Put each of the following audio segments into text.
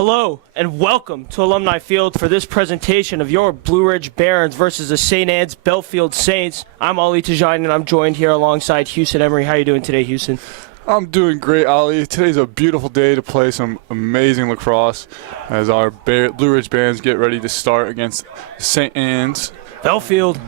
Hello and welcome to Alumni Field for this presentation of your Blue Ridge Barons versus the St. Anne's Belfield Saints. I'm Ali Tajani and I'm joined here alongside Houston Emery. How are you doing today, Houston? I'm doing great, Ali. Today's a beautiful day to play some amazing lacrosse as our Blue Ridge Barons get ready to start against St. Anne's. Belfield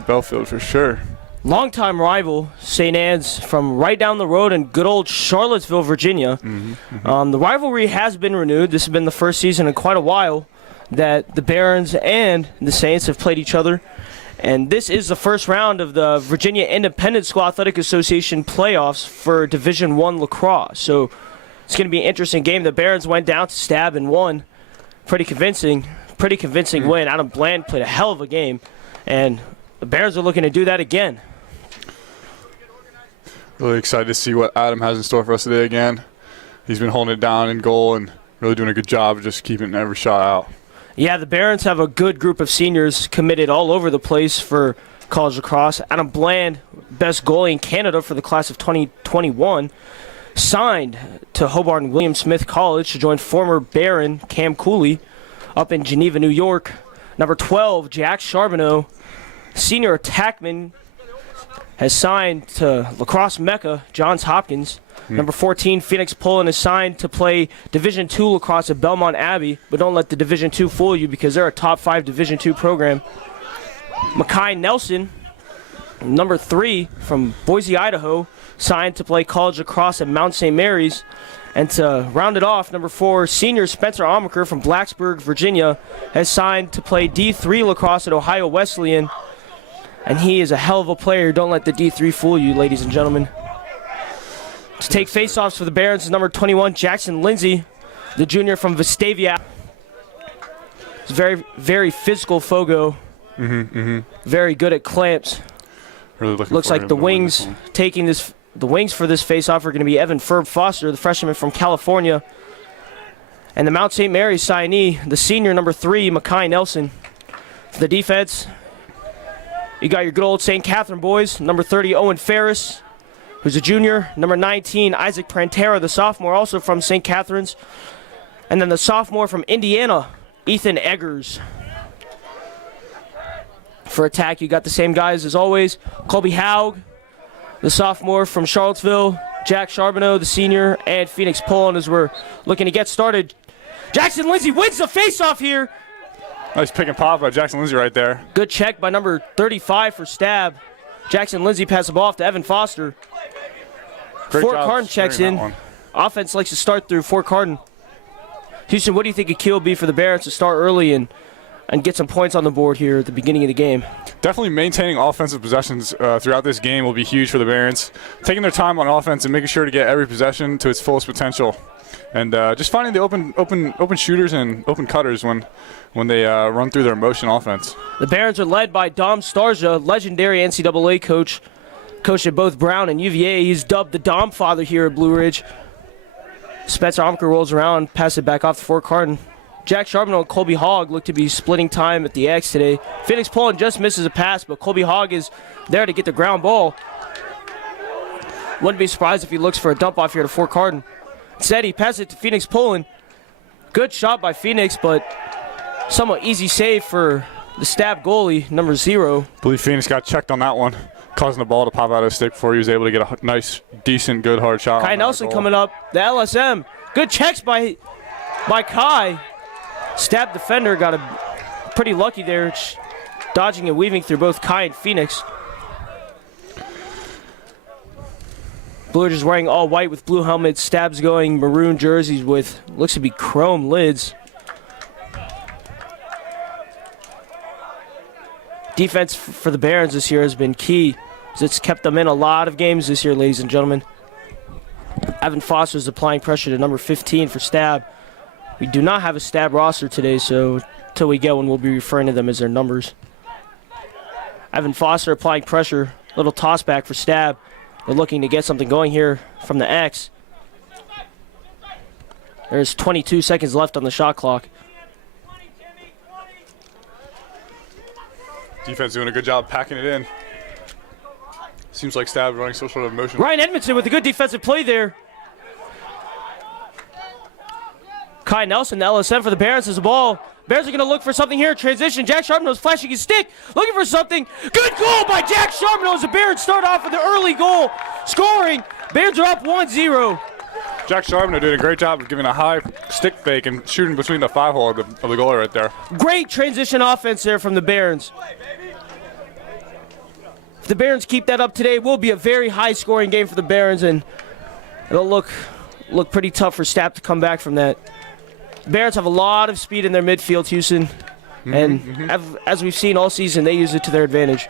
For sure. Longtime rival, St. Anne's, from right down the road in good old Charlottesville, Virginia. The rivalry has been renewed. This has been the first season in quite a while that the Barons and the Saints have played each other. And this is the first round of the Virginia Independent School Athletic Association playoffs for Division I lacrosse. So it's going to be an interesting game. The Barons went down to Stab and won. Pretty convincing win. Adam Bland played a hell of a game. And the Barons are looking to do that again. Really excited to see what Adam has in store for us today again. He's been holding it down in goal and really doing a good job of just keeping every shot out. Yeah, the Barons have a good group of seniors committed all over the place for college lacrosse. Adam Bland, best goalie in Canada for the class of 2021, signed to Hobart and William Smith College to join former Baron Cam Cooley up in Geneva, New York. Number 12, Jack Charbonneau, senior attackman, has signed to lacrosse mecca Johns Hopkins. Number 14, Phoenix Pullen, is signed to play Division II lacrosse at Belmont Abbey, but don't let the Division II fool you because they're a top 5 Division II program. Mackay Nelson, number 3 from Boise, Idaho, signed to play college lacrosse at Mount St. Mary's. And to round it off, number 4, senior Spencer Amaker from Blacksburg, Virginia, has signed to play D3 lacrosse at Ohio Wesleyan. And he is a hell of a player. Don't let the D3 fool you, ladies and gentlemen. To take face-offs for the Barons is number 21, Jackson Lindsay, the junior from Vestavia. He's very, very physical Fogo. Very good at clamps. Really looks like the wings the wings for this face-off are going to be Evan Ferb Foster, the freshman from California. And the Mount St. Mary's signee, the senior number 3, Mackay Nelson. For the defense, you got your good old St. Catherine boys. Number 30, Owen Ferris, who's a junior. Number 19, Isaac Prantera, the sophomore, also from St. Catherine's. And then the sophomore from Indiana, Ethan Eggers. For attack, you got the same guys as always. Colby Haug, the sophomore from Charlottesville. Jack Charbonneau, the senior, and Phoenix Pullen as we're looking to get started. Jackson Lindsay wins the face-off here. Nice pick and pop by Jackson Lindsay right there. Good check by number 35 for Stab. Jackson Lindsay passes the ball off to Evan Foster. Fort Cardin checks in. Offense likes to start through Fort Cardin. Houston, what do you think a key will be for the Barons to start early and get some points on the board here at the beginning of the game? Definitely maintaining offensive possessions throughout this game will be huge for the Barons. Taking their time on offense and making sure to get every possession to its fullest potential. And just finding the open shooters and open cutters when they run through their motion offense. The Barons are led by Dom Starja, legendary NCAA coach at both Brown and UVA. He's dubbed the Dom Father here at Blue Ridge. Spencer Omker rolls around, passes it back off to Fort Cardin. Jack Charbonneau and Colby Hogg look to be splitting time at the X today. Phoenix Pullen just misses a pass, but Colby Hogg is there to get the ground ball. Wouldn't be surprised if he looks for a dump off here to Fort Cardin. Instead, he passes it to Phoenix Pullen. Good shot by Phoenix, but somewhat easy save for the Stab goalie, number 0. I believe Phoenix got checked on that one, causing the ball to pop out of his stick before he was able to get a nice, decent, good, hard shot. Kai Nelson coming up, the LSM. Good checks by Kai. Stab defender got pretty lucky there, dodging and weaving through both Kai and Phoenix. Blue Ridge is wearing all white with blue helmets. Stab's going maroon jerseys with looks to be chrome lids. Defense for the Barons this year has been key, as it's kept them in a lot of games this year, ladies and gentlemen. Evan Foster is applying pressure to number 15 for Stab. We do not have a Stab roster today, so until we get one, we'll be referring to them as their numbers. Evan Foster applying pressure, little toss back for Stab. They're looking to get something going here from the X. There's 22 seconds left on the shot clock. Defense doing a good job packing it in. Seems like Stab running some sort of motion. Ryan Edmondson with a good defensive play there. Kai Nelson, the LSM for the Barons, has the ball. Bears are going to look for something here. Transition. Jack Charbonneau's flashing his stick. Looking for something. Good goal by Jack Charbonneau as the Barons start off with the early goal. Scoring. Bears are up 1-0. Jack Charbonneau did a great job of giving a high stick fake and shooting between the 5-hole of the goalie right there. Great transition offense there from the Barons. If the Barons keep that up today, it will be a very high-scoring game for the Barons, and it'll look pretty tough for Stapp to come back from that. The Barons have a lot of speed in their midfield, Houston, and as we've seen all season, they use it to their advantage.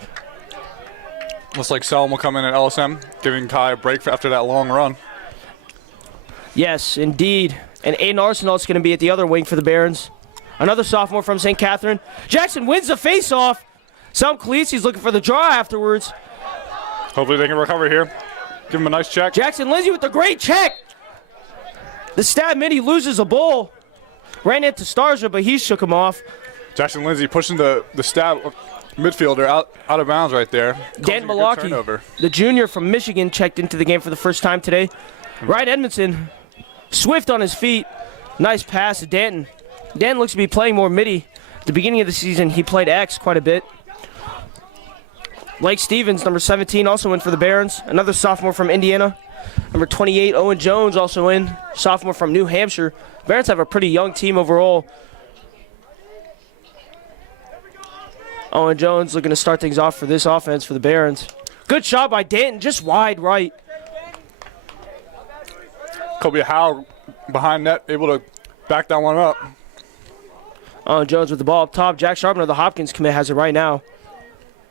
Looks like Selm will come in at LSM, giving Kai a break after that long run. Yes, indeed. And Aiden Arsenault's going to be at the other wing for the Barons. Another sophomore from St. Catherine. Jackson wins the face-off. Sam Khaleesi's looking for the draw afterwards. Hopefully they can recover here. Give him a nice check. Jackson Lindsay with the great check. The Stab Mini loses a ball. Ran into Starja, but he shook him off. Jackson Lindsay pushing the Stab midfielder out of bounds right there. Dan Malaki, the junior from Michigan, checked into the game for the first time today. Ryan Edmondson, swift on his feet. Nice pass to Danton. Dan looks to be playing more midi. At the beginning of the season, he played X quite a bit. Blake Stevens, number 17, also in for the Barons. Another sophomore from Indiana. Number 28, Owen Jones, also in. Sophomore from New Hampshire. Barons have a pretty young team overall. Owen Jones looking to start things off for this offense for the Barons. Good shot by Danton, just wide right. Kobe Howe behind net, able to back that one up. Owen Jones with the ball up top. Jack Charbonneau, the Hopkins commit, has it right now.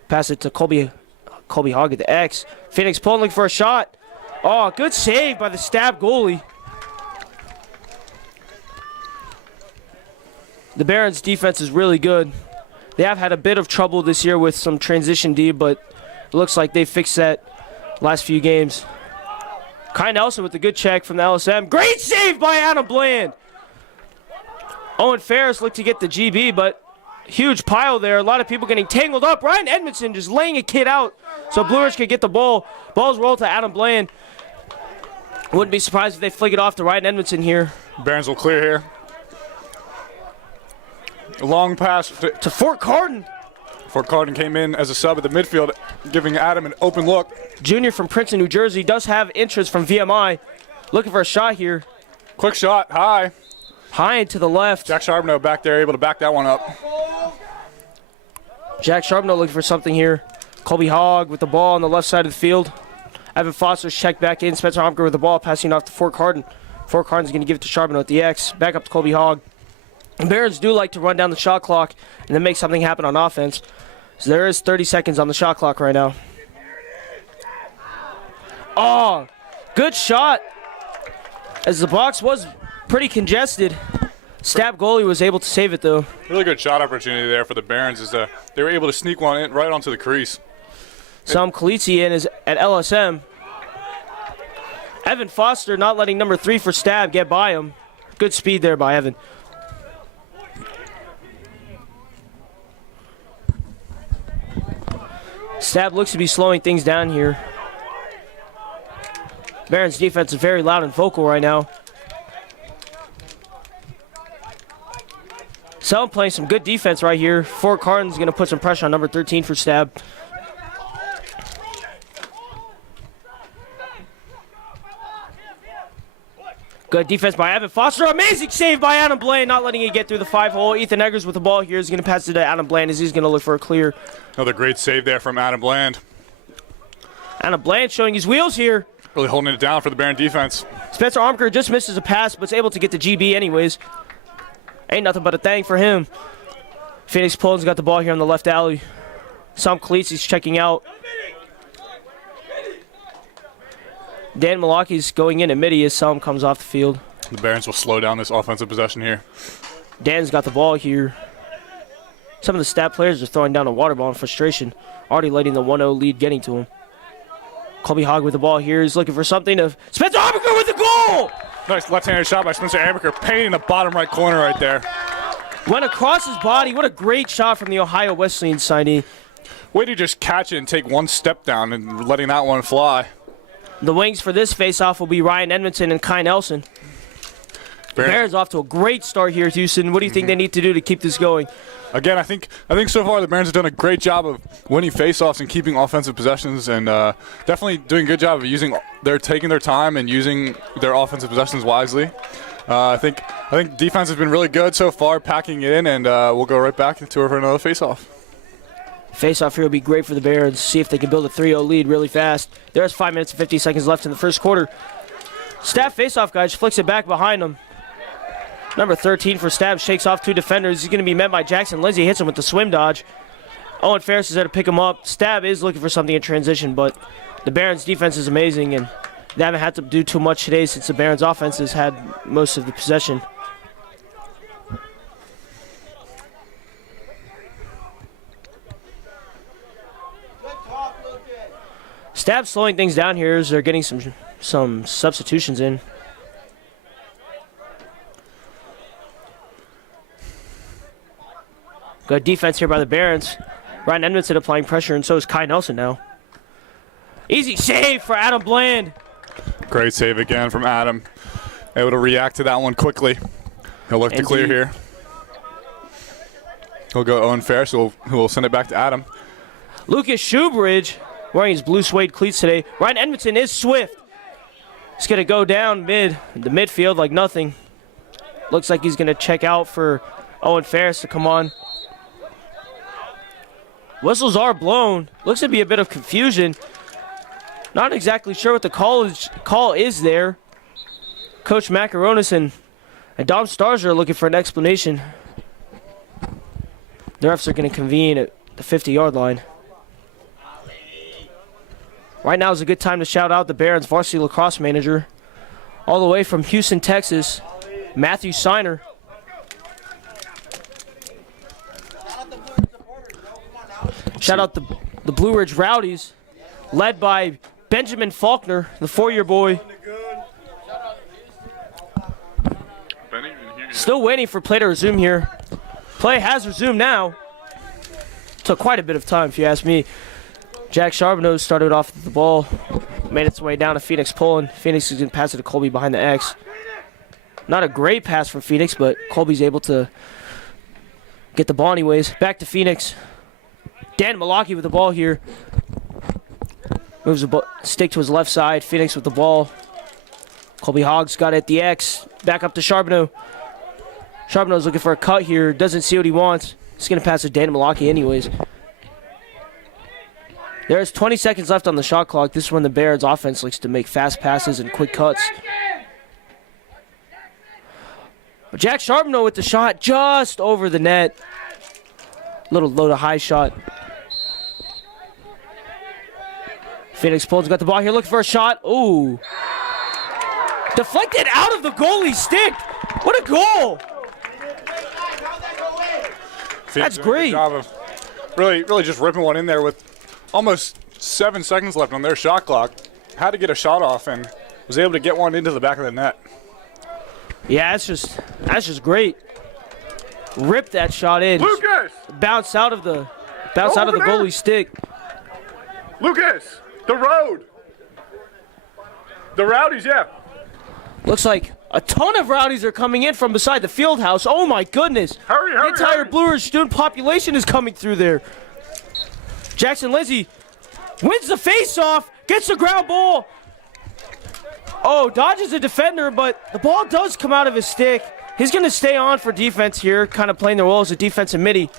Pass it to Colby Hogg at the X. Phoenix pulling, looking for a shot. Oh, good save by the Stab goalie. The Barons' defense is really good. They have had a bit of trouble this year with some transition D, but it looks like they fixed that last few games. Kai Nelson with the good check from the LSM. Great save by Adam Bland. Owen Ferris looked to get the GB, but huge pile there. A lot of people getting tangled up. Ryan Edmondson just laying a kid out so Blue Ridge could get the ball. Ball's rolled to Adam Bland. Wouldn't be surprised if they flick it off to Ryan Edmondson here. Barons will clear here. A long pass to Fort Carden. Fort Carden came in as a sub at the midfield, giving Adam an open look. Junior from Princeton, New Jersey, does have interest from VMI. Looking for a shot here. Quick shot, high. High and to the left. Jack Charbonneau back there, able to back that one up. Jack Charbonneau looking for something here. Colby Hogg with the ball on the left side of the field. Evan Foster's checked back in. Spencer Homker with the ball, passing off to Fort Carden. Fort Carden's going to give it to Charbonneau at the X. Back up to Colby Hogg. The Barons do like to run down the shot clock and then make something happen on offense. So there is 30 seconds on the shot clock right now. Oh, good shot. As the box was pretty congested. Stab goalie was able to save it, though. Really good shot opportunity there for the Barons. They were able to sneak one in right onto the crease. Sam Khaleesi in is at LSM. Evan Foster not letting number 3 for Stab get by him. Good speed there by Evan. Stab looks to be slowing things down here. Barons' defense is very loud and vocal right now. Selm playing some good defense right here. Fort Carden's going to put some pressure on number 13 for Stab. Good defense by Evan Foster. Amazing save by Adam Bland, not letting it get through the 5-hole. Ethan Eggers with the ball here is going to pass it to Adam Bland as he's going to look for a clear. Another great save there from Adam Bland. Adam Bland showing his wheels here. Really holding it down for the Baron defense. Spencer Armker just misses a pass, but is able to get the GB anyways. Ain't nothing but a thing for him. Phoenix Poland's got the ball here on the left alley. Sam Khaleesi's checking out. Dan Malaki's going in at midi as Selm comes off the field. The Barons will slow down this offensive possession here. Dan's got the ball here. Some of the stat players are throwing down a water ball in frustration, already letting the 1-0 lead getting to him. Colby Hogg with the ball here. He's looking for something to... Spencer Armiker with the goal! Nice left-handed shot by Spencer Armiker, painting the bottom right corner right there. Went across his body. What a great shot from the Ohio Wesleyan signee. Way to just catch it and take one step down and letting that one fly. The wings for this face-off will be Ryan Edmondson and Kai Nelson. Barons off to a great start here, Houston. What do you think they need to do to keep this going? Again, I think so far the Barons have done a great job of winning faceoffs and keeping offensive possessions, and definitely doing a good job of taking their time and using their offensive possessions wisely. I think defense has been really good so far, packing it in, and we'll go right back into it for another faceoff. Face-off here will be great for the Barons. See if they can build a 3-0 lead really fast. There's 5 minutes and 50 seconds left in the first quarter. Stab face-off, guys. Flicks it back behind him. Number 13 for Stab shakes off 2 defenders. He's going to be met by Jackson Lindsay. Hits him with the swim dodge. Owen Ferris is there to pick him up. Stab is looking for something in transition, but the Barons' defense is amazing, and they haven't had to do too much today since the Barons' offense has had most of the possession. Stab slowing things down here as they're getting some substitutions in. Good defense here by the Barons. Ryan Edmondson applying pressure, and so is Kai Nelson now. Easy save for Adam Bland. Great save again from Adam. Able to react to that one quickly. He'll look to clear here. He'll go Owen Ferris, who will send it back to Adam. Lucas Shoebridge wearing his blue suede cleats today. Ryan Edmondson is swift. He's going to go down the midfield like nothing. Looks like he's going to check out for Owen Ferris to come on. Whistles are blown. Looks to be a bit of confusion. Not exactly sure what the call is there. Coach Macaronis and Dom Starzer are looking for an explanation. The refs are going to convene at the 50-yard line. Right now is a good time to shout out the Barons varsity lacrosse manager, all the way from Houston, Texas, Matthew Siner. Shout out the Blue Ridge Rowdies, led by Benjamin Faulkner, the 4-year boy. Still waiting for play to resume here. Play has resumed now. Took quite a bit of time, if you ask me. Jack Charbonneau started off the ball, made its way down to Phoenix Pullen. Phoenix is going to pass it to Colby behind the X. Not a great pass from Phoenix, but Colby's able to get the ball anyways. Back to Phoenix. Dan Malaki with the ball here. Moves the stick to his left side. Phoenix with the ball. Colby Hoggs got it at the X. Back up to Charbonneau. Charbonneau's looking for a cut here. Doesn't see what he wants. He's going to pass to Dan Malaki anyways. There's 20 seconds left on the shot clock. This is when the Barons offense likes to make fast passes and quick cuts. Jack Charbonneau with the shot just over the net. Little low to high shot. Phoenix Pullen's got the ball here, looking for a shot. Ooh. Deflected out of the goalie's stick. What a goal. That's great. Good job of really just ripping one in there with almost 7 seconds left on their shot clock. Had to get a shot off and was able to get one into the back of the net. Yeah, that's just great. Rip that shot in. Lucas! Bounce out of the goalie's stick. Lucas! The road! The Rowdies, yeah. Looks like a ton of Rowdies are coming in from beside the field house. Oh my goodness. Hurry, the entire Blue Ridge student population is coming through there. Jackson Lindsay wins the face-off, gets the ground ball. Oh, dodges a defender, but the ball does come out of his stick. He's going to stay on for defense here, kind of playing the role as a defensive midi.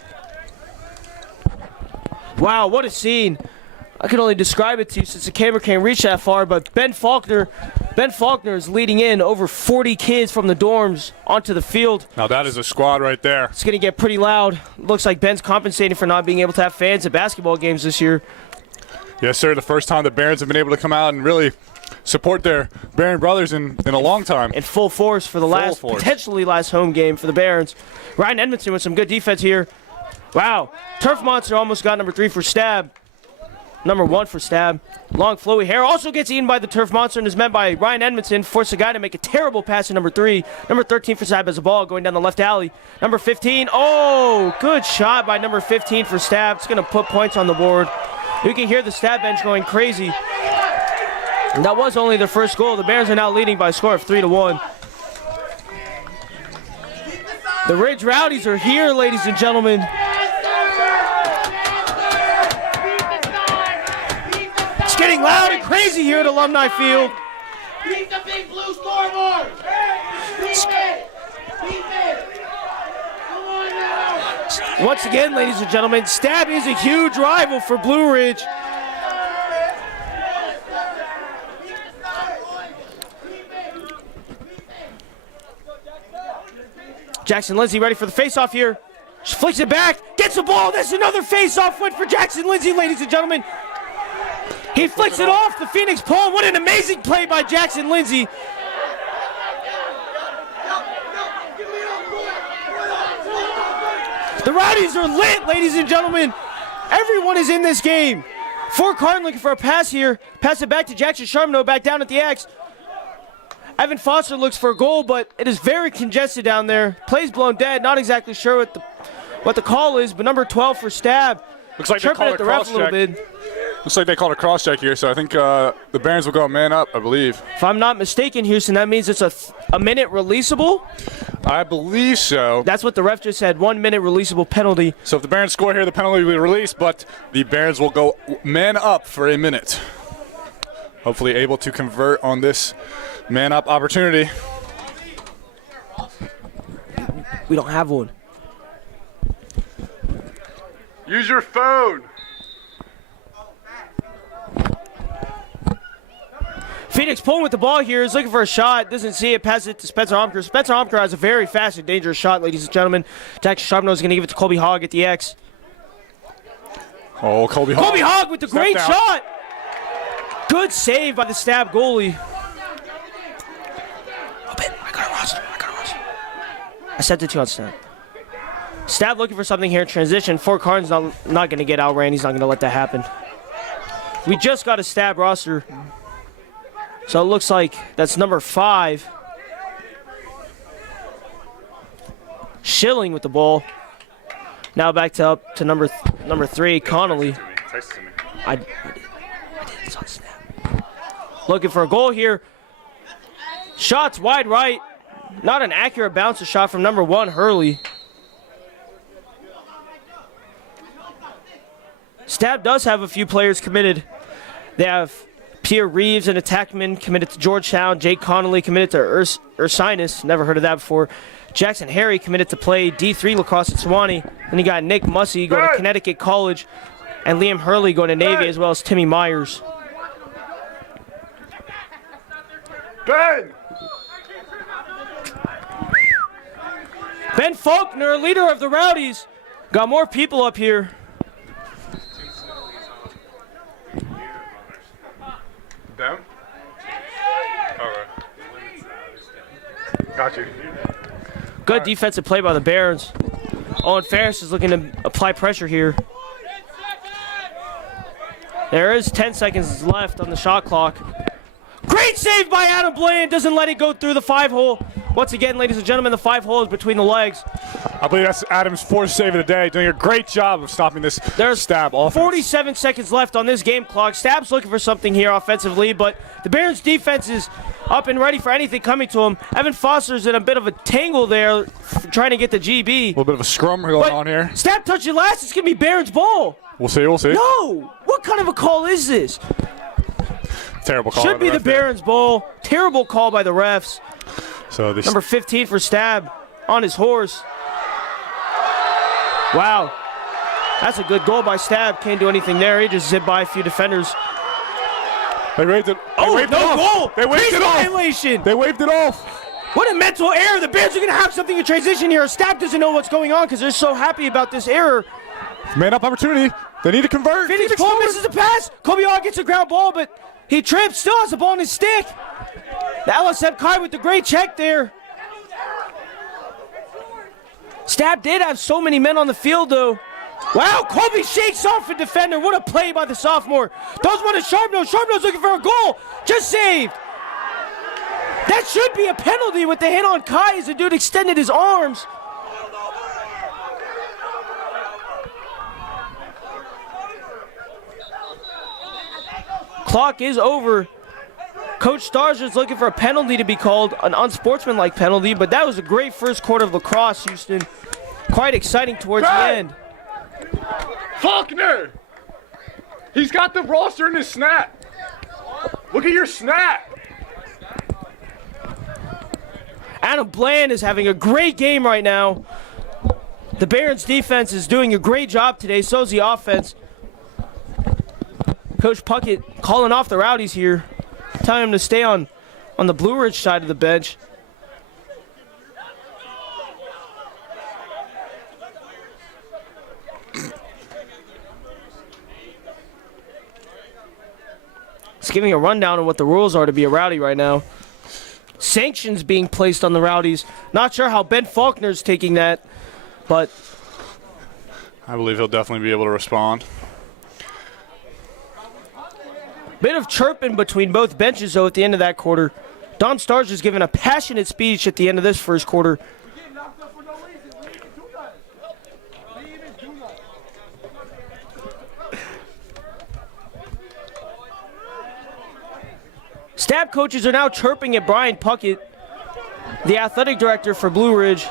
Wow, what a scene. I can only describe it to you since the camera can't reach that far, but Ben Faulkner is leading in over 40 kids from the dorms onto the field. Now that is a squad right there. It's going to get pretty loud. Looks like Ben's compensating for not being able to have fans at basketball games this year. Yes, sir. The first time the Barons have been able to come out and really support their Baron brothers in a long time. In full force for the potentially last home game for the Barons. Ryan Edmondson with some good defense here. Wow. Turf Monster almost got number 3 for Stab. Number 1 for Stab. Long flowy hair also gets eaten by the Turf Monster and is met by Ryan Edmondson. Forced the guy to make a terrible pass to number 3. Number 13 for Stab has a ball going down the left alley. Number 15. Oh, good shot by number 15 for Stab. It's going to put points on the board. You can hear the Stab bench going crazy. And that was only their first goal. The Bears are now leading by a score of 3-1. The Ridge Rowdies are here, ladies and gentlemen. It's getting loud and crazy here at Alumni Field. Keep the big blue scoreboard! Keep it! Keep it! Come on now! Once again, ladies and gentlemen, Stab is a huge rival for Blue Ridge. Jackson Lindsay ready for the face-off here. She flicks it back, gets the ball. There's another face-off win for Jackson Lindsay, ladies and gentlemen. He flicks it off the Phoenix pole. What an amazing play by Jackson Lindsay. The Rowdies are lit, ladies and gentlemen. Everyone is in this game. Fort Carton looking for a pass here. Pass it back to Jackson Charbonneau, back down at the X. Evan Foster looks for a goal, but it is very congested down there. Play's blown dead. Not exactly sure what the call is, but number 12 for Stab. Looks like they chirping called at a the ref cross a little check. bit. Looks like they called a cross check here, so I think the Barons will go man up, I believe. If I'm not mistaken, Houston, that means it's a minute releasable. I believe so. That's what the ref just said, 1 minute releasable penalty. So if the Barons score here, the penalty will be released, but the Barons will go man up for a minute. Hopefully able to convert on this man up opportunity. We don't have one. Use your phone. Phoenix pulling with the ball here, is looking for a shot, doesn't see it, passes it to Spencer Omker. Spencer Omker has a very fast and dangerous shot, ladies and gentlemen. Jackson Charbonneau is going to give it to Colby Hogg at the X. Oh, Colby Hogg. Colby Hogg with the great out. shot. Good save by the Stab goalie. I got a roster. I sent it to you on Snap. Stab looking for something here in transition. Fort Carton's not going to get outran. He's not going to let that happen. We just got a Stab roster. So it looks like that's number 5. Schilling with the ball. Now back to up to number 3, Connolly. I did. It's on Snap. Looking for a goal here. Shots wide right. Not an accurate bouncer shot from number 1, Hurley. Stab does have a few players committed. They have Pierre Reeves, an attackman, committed to Georgetown. Jake Connolly committed to Ursinus. Never heard of that before. Jackson Harry committed to play D3 lacrosse at Sewanee. Then you got Nick Mussey going to Connecticut College. And Liam Hurley going to Navy, as well as Timmy Myers. Ben Faulkner, leader of the Rowdies. Got more people up here. Them? Alright. Got you. Good defensive play by the Barons. Owen Ferris is looking to apply pressure here. There is 10 seconds left on the shot clock. Great save by Adam Bland. Doesn't let it go through the 5-hole. Once again, ladies and gentlemen, the 5-hole is between the legs. I believe that's Adam's 4th save of the day, doing a great job of stopping this Stab offense. 47 seconds left on this game clock. Stab's looking for something here offensively, but the Barons' defense is up and ready for anything coming to him. Evan Foster's in a bit of a tangle there, trying to get the GB. A little bit of a scrum going on here. Stab touched it last. It's going to be Barons' ball. We'll see. No! What kind of a call is this? Terrible call. Should be the Barons' ball. Terrible call by the refs. So Number 15 for Stab on his horse. Wow. That's a good goal by Stab. Can't do anything there. He just zipped by a few defenders. They waved it. Goal. They waved it off. Violation. They waved it off. What a mental error. The Bears are going to have something in transition here. Stab doesn't know what's going on because they're so happy about this error. Man up opportunity. They need to convert. Phoenix Paul misses a pass. Kobe Hogg gets a ground ball, but he trips. Still has the ball in his stick. The LSM Kai with the great check there. Stab did have so many men on the field, though. Wow, Colby shakes off a defender. What a play by the sophomore. Those one to Charbonneau. Charbonneau's looking for a goal. Just saved. That should be a penalty with the hit on Kai as the dude extended his arms. Clock is over. Coach Starger's looking for a penalty to be called, an unsportsmanlike penalty, but that was a great first quarter of lacrosse, Houston. Quite exciting towards the end. Faulkner! He's got the roster in his snap. Look at your snap. Adam Bland is having a great game right now. The Barons defense is doing a great job today, so is the offense. Coach Puckett calling off the Rowdies here, telling them to stay on the Blue Ridge side of the bench. It's giving a rundown of what the rules are to be a Rowdy right now. Sanctions being placed on the Rowdies. Not sure how Ben Faulkner's taking that, but I believe he'll definitely be able to respond. bit of chirping between both benches, though, at the end of that quarter. Don Starger's given a passionate speech at the end of this first quarter. Staff coaches are now chirping at Brian Puckett, the athletic director for Blue Ridge.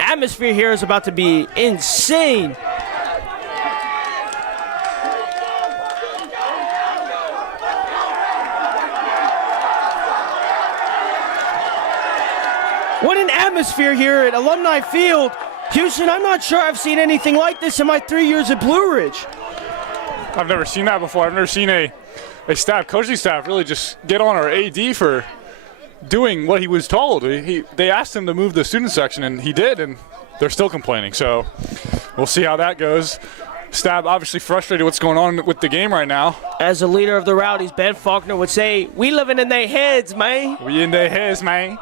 Atmosphere here is about to be insane. What an atmosphere here at Alumni Field. Houston, I'm not sure I've seen anything like this in my 3 years at Blue Ridge. I've never seen that before. I've never seen a coaching staff really just get on our AD for doing what he was told. They asked him to move the student section, and he did, and they're still complaining. So we'll see how that goes. Staff obviously frustrated what's going on with the game right now. As the leader of the Rowdies, Ben Faulkner would say, "We living in their heads, man." We in their heads, man.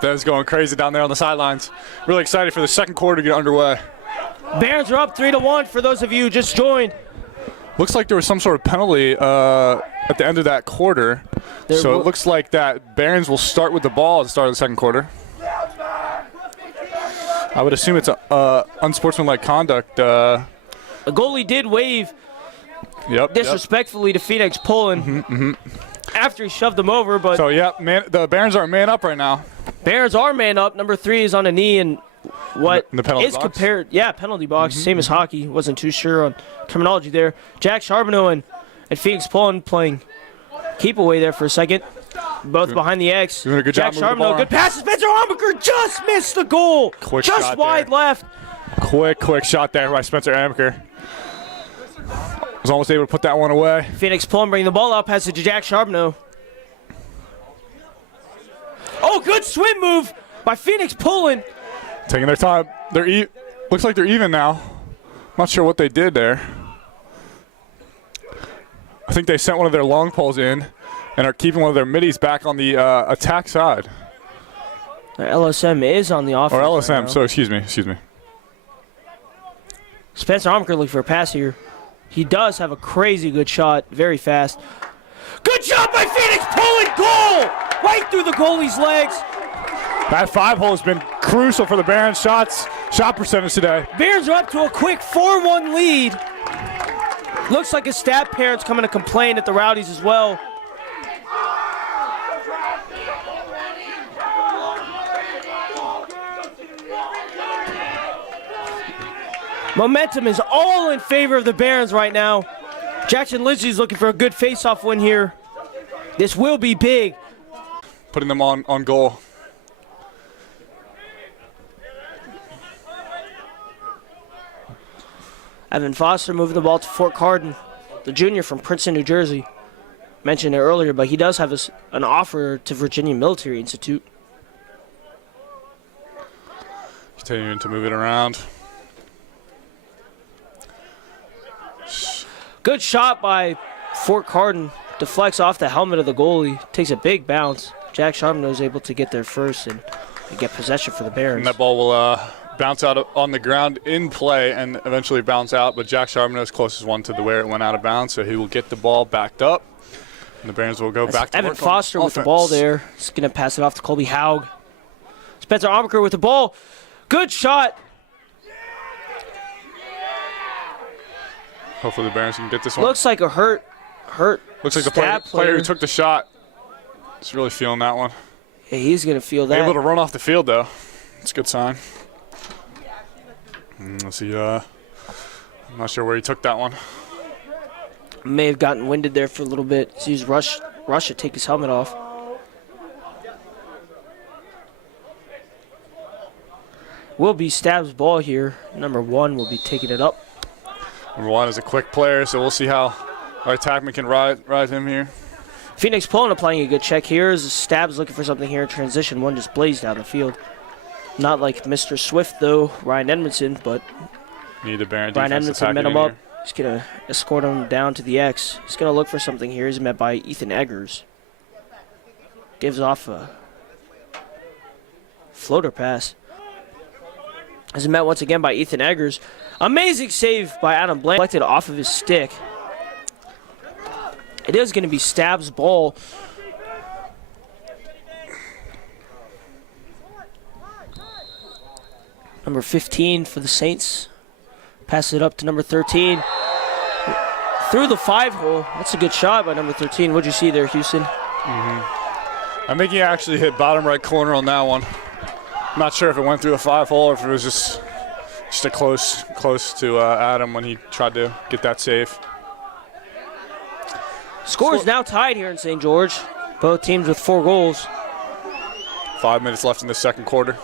That's going crazy down there on the sidelines. Really excited for the second quarter to get underway. Barons are up 3-1 for those of you who just joined. Looks like there was some sort of penalty at the end of that quarter. So it looks like that Barons will start with the ball at the start of the second quarter. I would assume it's unsportsmanlike conduct. The goalie did wave disrespectfully to Phoenix Pullen after he shoved him over. But so, yeah, the Barons are man up right now. Barons are man up. Number 3 is on a knee, and what in the penalty is box? compared, penalty box, same as hockey. Wasn't too sure on terminology there. Jack Charbonneau and Phoenix Pullen playing keep away there for a second. Both behind the X. Doing a good Jack job moving the Charbonneau, ball. good pass. Spencer Amaker just missed the goal. Quick just shot wide there. left. Quick shot there by Spencer Amaker. Was almost able to put that one away. Phoenix Pullen bringing the ball out, pass it to Jack Charbonneau. Oh, good swim move by Phoenix Pullen. Taking their time. Looks like they're even now. Not sure what they did there. I think they sent one of their long poles in and are keeping one of their middies back on the attack side. Their LSM is on the offense. Or LSM, right so excuse me. Spencer Omker looking for a pass here. He does have a crazy good shot, very fast. Good shot by Phoenix Pullen, goal! Right through the goalie's legs. That 5-hole has been crucial for the Barons shot percentage today. Barons are up to a quick 4-1 lead. Looks like his staff parents coming to complain at the Rowdies as well. Momentum is all in favor of the Barons right now. Jackson Lindsay's looking for a good face-off win here. This will be big. Putting them on goal. Evan Foster moving the ball to Fort Carden, the junior from Princeton, New Jersey. Mentioned it earlier, but he does have an offer to Virginia Military Institute. Continuing to move it around. Good shot by Fort Carden. Deflects off the helmet of the goalie. Takes a big bounce. Jack Charbonneau is able to get there first and get possession for the Barons. And that ball will bounce out on the ground in play and eventually bounce out, but Jack Charbonneau is closest one to where it went out of bounds, so he will get the ball backed up, and the Barons will go back to Evan work Foster on with the offense. ball there. He's going to pass it off to Colby Haug. Spencer Amaker with the ball. Good shot. Hopefully the Barons can get this one. Looks like a hurt hurt. Looks like the Stab player who took the shot is really feeling that one. Yeah, he's going to feel that. Able to run off the field, though. It's a good sign. Let's see. I'm not sure where he took that one. May have gotten winded there for a little bit. So he's rush to take his helmet off. Will be Stab's ball here. Number 1 will be taking it up. Number 1 is a quick player, so we'll see how our attackman can ride him here. Phoenix Poland applying a good check here as Stab's looking for something here in transition. One just blazed down the field. Not like Mr. Swift, though, Ryan Edmondson, but Need the Baron Ryan defense Edmondson met attacking him in up. here. He's going to escort him down to the X. He's going to look for something here. He's met by Ethan Eggers. Gives off a floater pass. Is met once again by Ethan Eggers. Amazing save by Adam Bland. Collected off of his stick. It is going to be Stab's ball. Number 15 for the Saints. Pass it up to number 13. Through the 5-hole. That's a good shot by number 13. What'd you see there, Houston? I think he actually hit bottom right corner on that one. I'm not sure if it went through the 5-hole or if it was just a close to Adam when he tried to get that save. Score is now tied here in St. George. Both teams with 4 goals. 5 minutes left in the second quarter.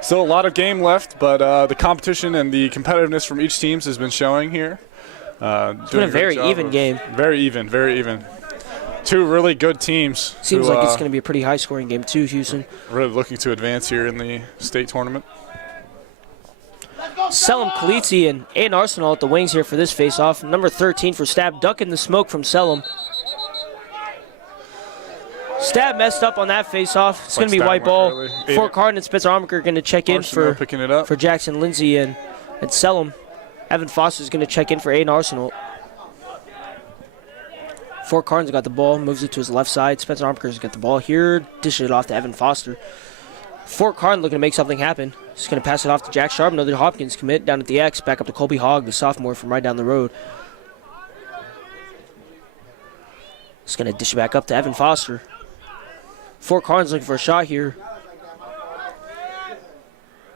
Still a lot of game left, but the competition and the competitiveness from each team has been showing here. It's been a very even game. Very even. 2 really good teams. Seems like it's going to be a pretty high-scoring game too, Houston. Really looking to advance here in the state tournament. Selim Kalitsi and Aiden Arsenal at the wings here for this face-off. Number 13 for Stab, ducking the smoke from Selim. Stab messed up on that face-off. It's going to be white ball. Fort Cardin and Spencer Armiker going to check in picking it up for Jackson Lindsay and Selim. Evan Foster's going to check in for Aiden Arsenal. Fort Cardin's got the ball, moves it to his left side. Spencer Armiker's got the ball here, dishes it off to Evan Foster. Fort Cardin looking to make something happen. He's going to pass it off to Jack Sharp, another Hopkins commit down at the X, back up to Colby Hogg, the sophomore from right down the road. He's going to dish it back up to Evan Foster. Fort Cardin's looking for a shot here.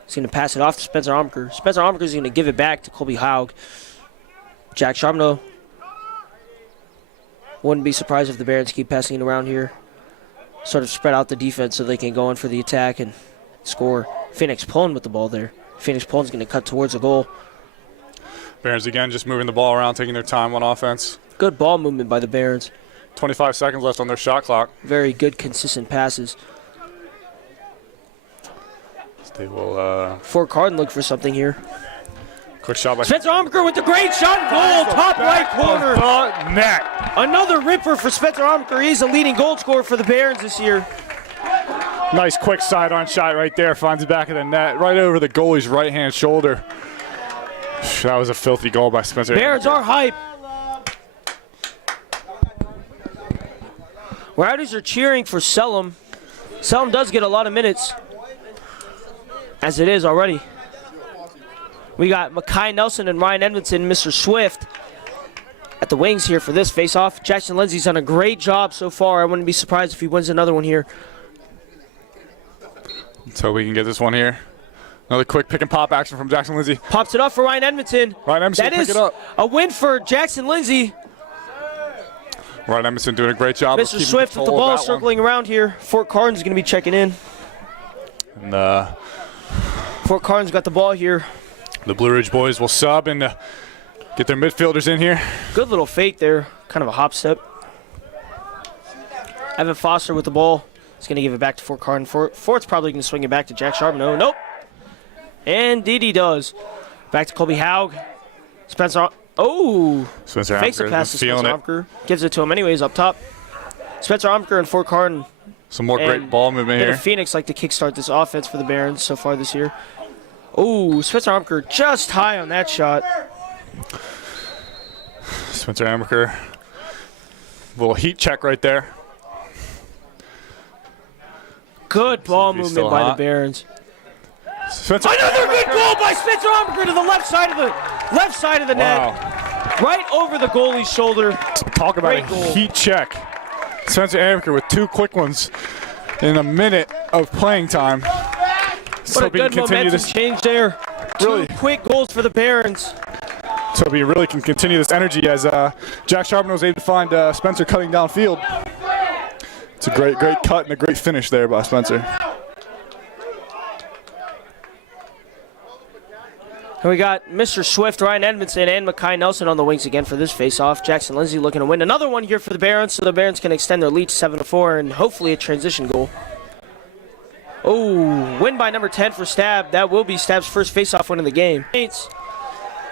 He's going to pass it off to Spencer Armiker. Spencer Armiker's going to give it back to Colby Hogg. Jack Charbonneau. Wouldn't be surprised if the Barons keep passing it around here. Sort of spread out the defense so they can go in for the attack and score. Phoenix Poland with the ball there. Phoenix Poland's going to cut towards the goal. Barons again just moving the ball around, taking their time on offense. Good ball movement by the Barons. 25 seconds left on their shot clock. Very good, consistent passes. They will. Fort Cardin look for something here. Quick shot by Spencer Armiker with the great shot and goal, top right corner. The net. Another ripper for Spencer Armiker. He's the leading goal scorer for the Barons this year. Nice quick sidearm shot right there. Finds the back of the net, right over the goalie's right-hand shoulder. That was a filthy goal by Spencer. Barons are hype. Rowdies are cheering for Selim. Selim does get a lot of minutes, as it is already. We got Makai Nelson and Ryan Edmondson, Mr. Swift, at the wings here for this face-off. Jackson Lindsay's done a great job so far. I wouldn't be surprised if he wins another one here. So we can get this one here. Another quick pick and pop action from Jackson Lindsay. Pops it up for Ryan Edmondson. Ryan Edmondson That pick is it up. a win for Jackson Lindsay. Ryan Edmondson doing a great job. Mr. Swift with the ball circling around here. Fort Cardin's going to be checking in. And Fort Cardin's got the ball here. the Blue Ridge boys will sub and get their midfielders in here. Good little fake there. Kind of a hop step. Evan Foster with the ball. He's going to give it back to Fort Cardin. Fort's probably going to swing it back to Jack Charbonneau. Nope. Indeed he does. Back to Colby Haug. Spencer. Oh. Spencer Fakes a Amker pass to feeling Spencer it. Amker. Gives it to him anyways up top. Spencer Amker and Fort Cardin. Some more great And ball movement here. Phoenix like to kickstart this offense for the Barons so far this year. Oh, Spencer Amker just high on that shot. Spencer Amker. Little heat check right there. Good ball he's movement still by hot. the Barons. Spencer Another good goal by Spencer Amker to the left side of the net. Wow. Right over the goalie's shoulder. Talk about Great a goal. heat check. Spencer Amaker with 2 quick ones in a minute of playing time. What a good momentum change there. Really. 2 quick goals for the Barons. So we really can continue this energy as Jack Sharpman was able to find Spencer cutting downfield. It's a great cut and a great finish there by Spencer. And we got Mr. Swift, Ryan Edmondson, and Makai Nelson on the wings again for this face-off. Jackson Lindsay looking to win another one here for the Barons, so the Barons can extend their lead to 7-4 and hopefully a transition goal. Oh, win by number 10 for Stab. That will be Stab's first face-off win of the game.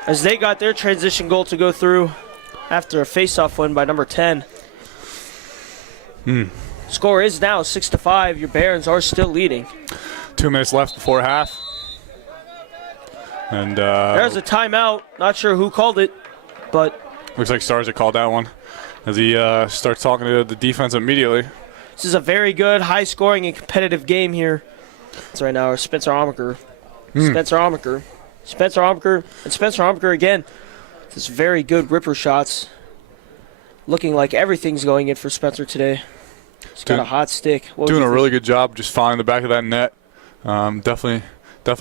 As they got their transition goal to go through after a face-off win by number 10. Score is now 6-5. Your Barons are still leading. 2 minutes left before half. And there's a timeout. Not sure who called it, but looks like Starzyk called that one as he starts talking to the defense immediately. this is a very good, high-scoring, and competitive game here. It's right now Spencer Amaker. Spencer Amaker. Spencer Amaker, and Spencer Amaker again. This very good ripper shots. Looking like everything's going in for Spencer today. He's got a hot stick. Doing a really good job just finding the back of that net. Definitely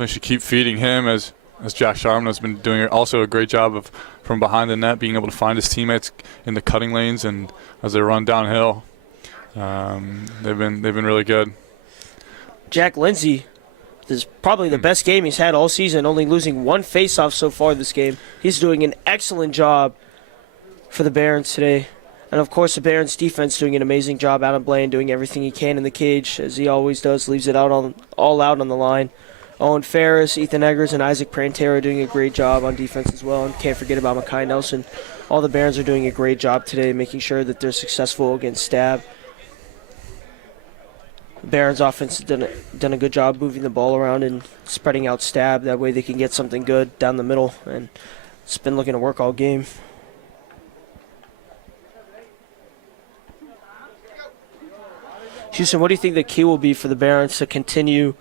should keep feeding him as Jack Sharman has been doing also a great job of from behind the net being able to find his teammates in the cutting lanes and as they run downhill. They've been really good. Jack Lindsay, this is probably the best game he's had all season, only losing 1 faceoff so far this game. He's doing an excellent job for the Barons today. And of course the Barons defense doing an amazing job. Adam Blaine doing everything he can in the cage, as he always does, leaves it all out on the line. Owen Ferris, Ethan Eggers, and Isaac Prantera doing a great job on defense as well. And can't forget about Makai Nelson. All the Barons are doing a great job today, making sure that they're successful against Stab. The Barons offense has done a good job moving the ball around and spreading out Stab. That way they can get something good down the middle. And it's been looking to work all game. Houston, what do you think the key will be for the Barons to continue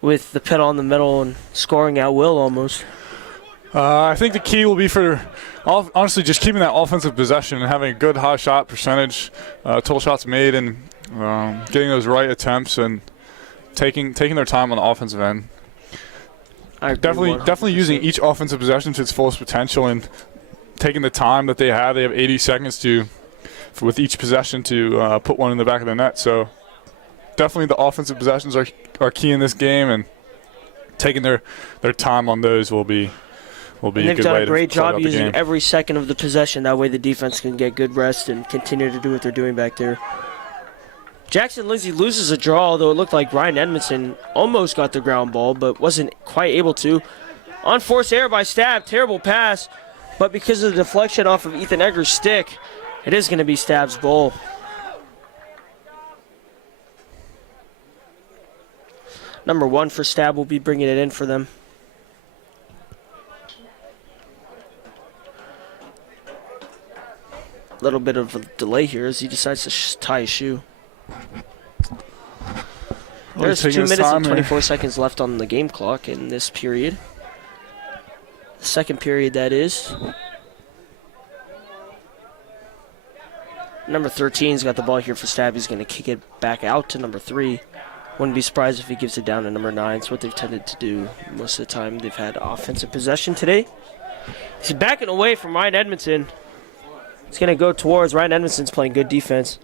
with the pedal in the middle and scoring at will almost? I think the key will be for honestly just keeping that offensive possession and having a good high shot percentage, total shots made, and getting those right attempts and taking their time on the offensive end. Definitely using each offensive possession to its fullest potential and taking the time that they have. They have 80 seconds with each possession to put one in the back of the net. So definitely the offensive possessions are key in this game, and taking their time on those will be a good way to they've done a great close out job the using game. every second of the possession. That way the defense can get good rest and continue to do what they're doing back there. Jackson Lindsay loses a draw, although it looked like Ryan Edmondson almost got the ground ball, but wasn't quite able to. Unforced error by Stab, terrible pass, but because of the deflection off of Ethan Eggers' stick, it is going to be Stab's goal. Number 1 for Stab will be bringing it in for them. A little bit of a delay here as he decides to tie his shoe. There's 2 minutes and 24 seconds left on the game clock in this period. The second period, that is. Number 13's got the ball here for Stab. He's going to kick it back out to number 3. Wouldn't be surprised if he gives it down to number 9. It's what they've tended to do most of the time. They've had offensive possession today. He's backing away from Ryan Edmondson. He's going to go towards Ryan Edmondson's playing good defense.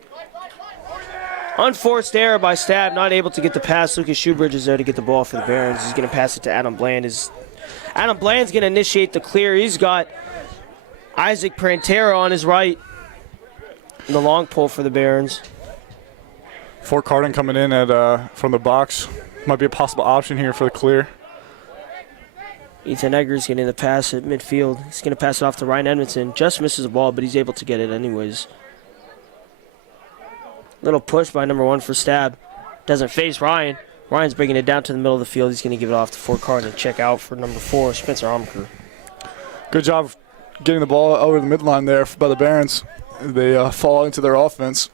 Unforced error by Stab, not able to get the pass. Lucas Shoebridge is there to get the ball for the Barons. He's going to pass it to Adam Bland. Adam Bland's going to initiate the clear. He's got Isaac Prantera on his right. The long pull for the Barons. Fort Cardin coming in from the box. Might be a possible option here for the clear. Ethan Eggers getting the pass at midfield. He's going to pass it off to Ryan Edmondson. Just misses the ball, but he's able to get it anyways. Little push by number 1 for Stab. Doesn't face Ryan. Ryan's bringing it down to the middle of the field. He's going to give it off to Fort Cardin and check out for number 4, Spencer Amaker. Good job getting the ball over the midline there by the Barons. They fall into their offense.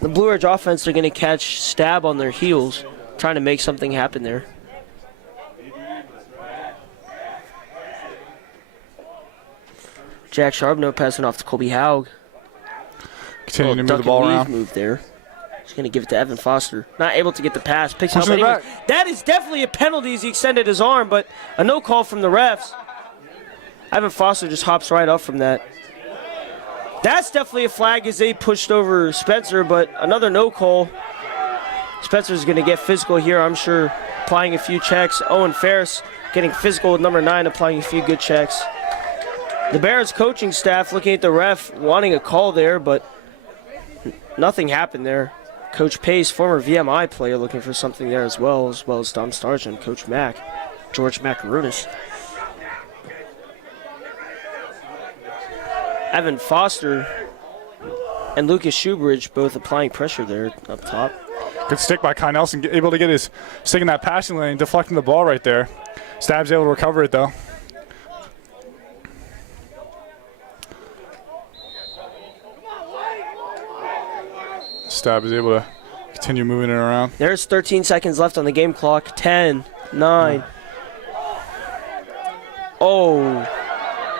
The Blue Ridge offense, they're going to catch Stab on their heels, trying to make something happen there. Jack Charbonneau passing off to Colby Haug. Continuing to move Duck the ball and weave around. move there. He's going to give it to Evan Foster. Not able to get the pass. Picks it up Pushing it anyway. back. That is definitely a penalty as he extended his arm, but a no call from the refs. Evan Foster just hops right up from that. That's definitely a flag as they pushed over Spencer, but another no call. Spencer's going to get physical here, I'm sure, applying a few checks. Owen Ferris getting physical with number 9, applying a few good checks. The Barons coaching staff looking at the ref, wanting a call there, but nothing happened there. Coach Pace, former VMI player, looking for something there as well as Don Starch and Coach Mack, George Macaronis. Evan Foster and Lucas Shoebridge both applying pressure there up top. Good stick by Kai Nelson, able to get his stick in that passing lane, deflecting the ball right there. Stab's able to recover it though. Stab is able to continue moving it around. There's 13 seconds left on the game clock. 10, 9. Oh,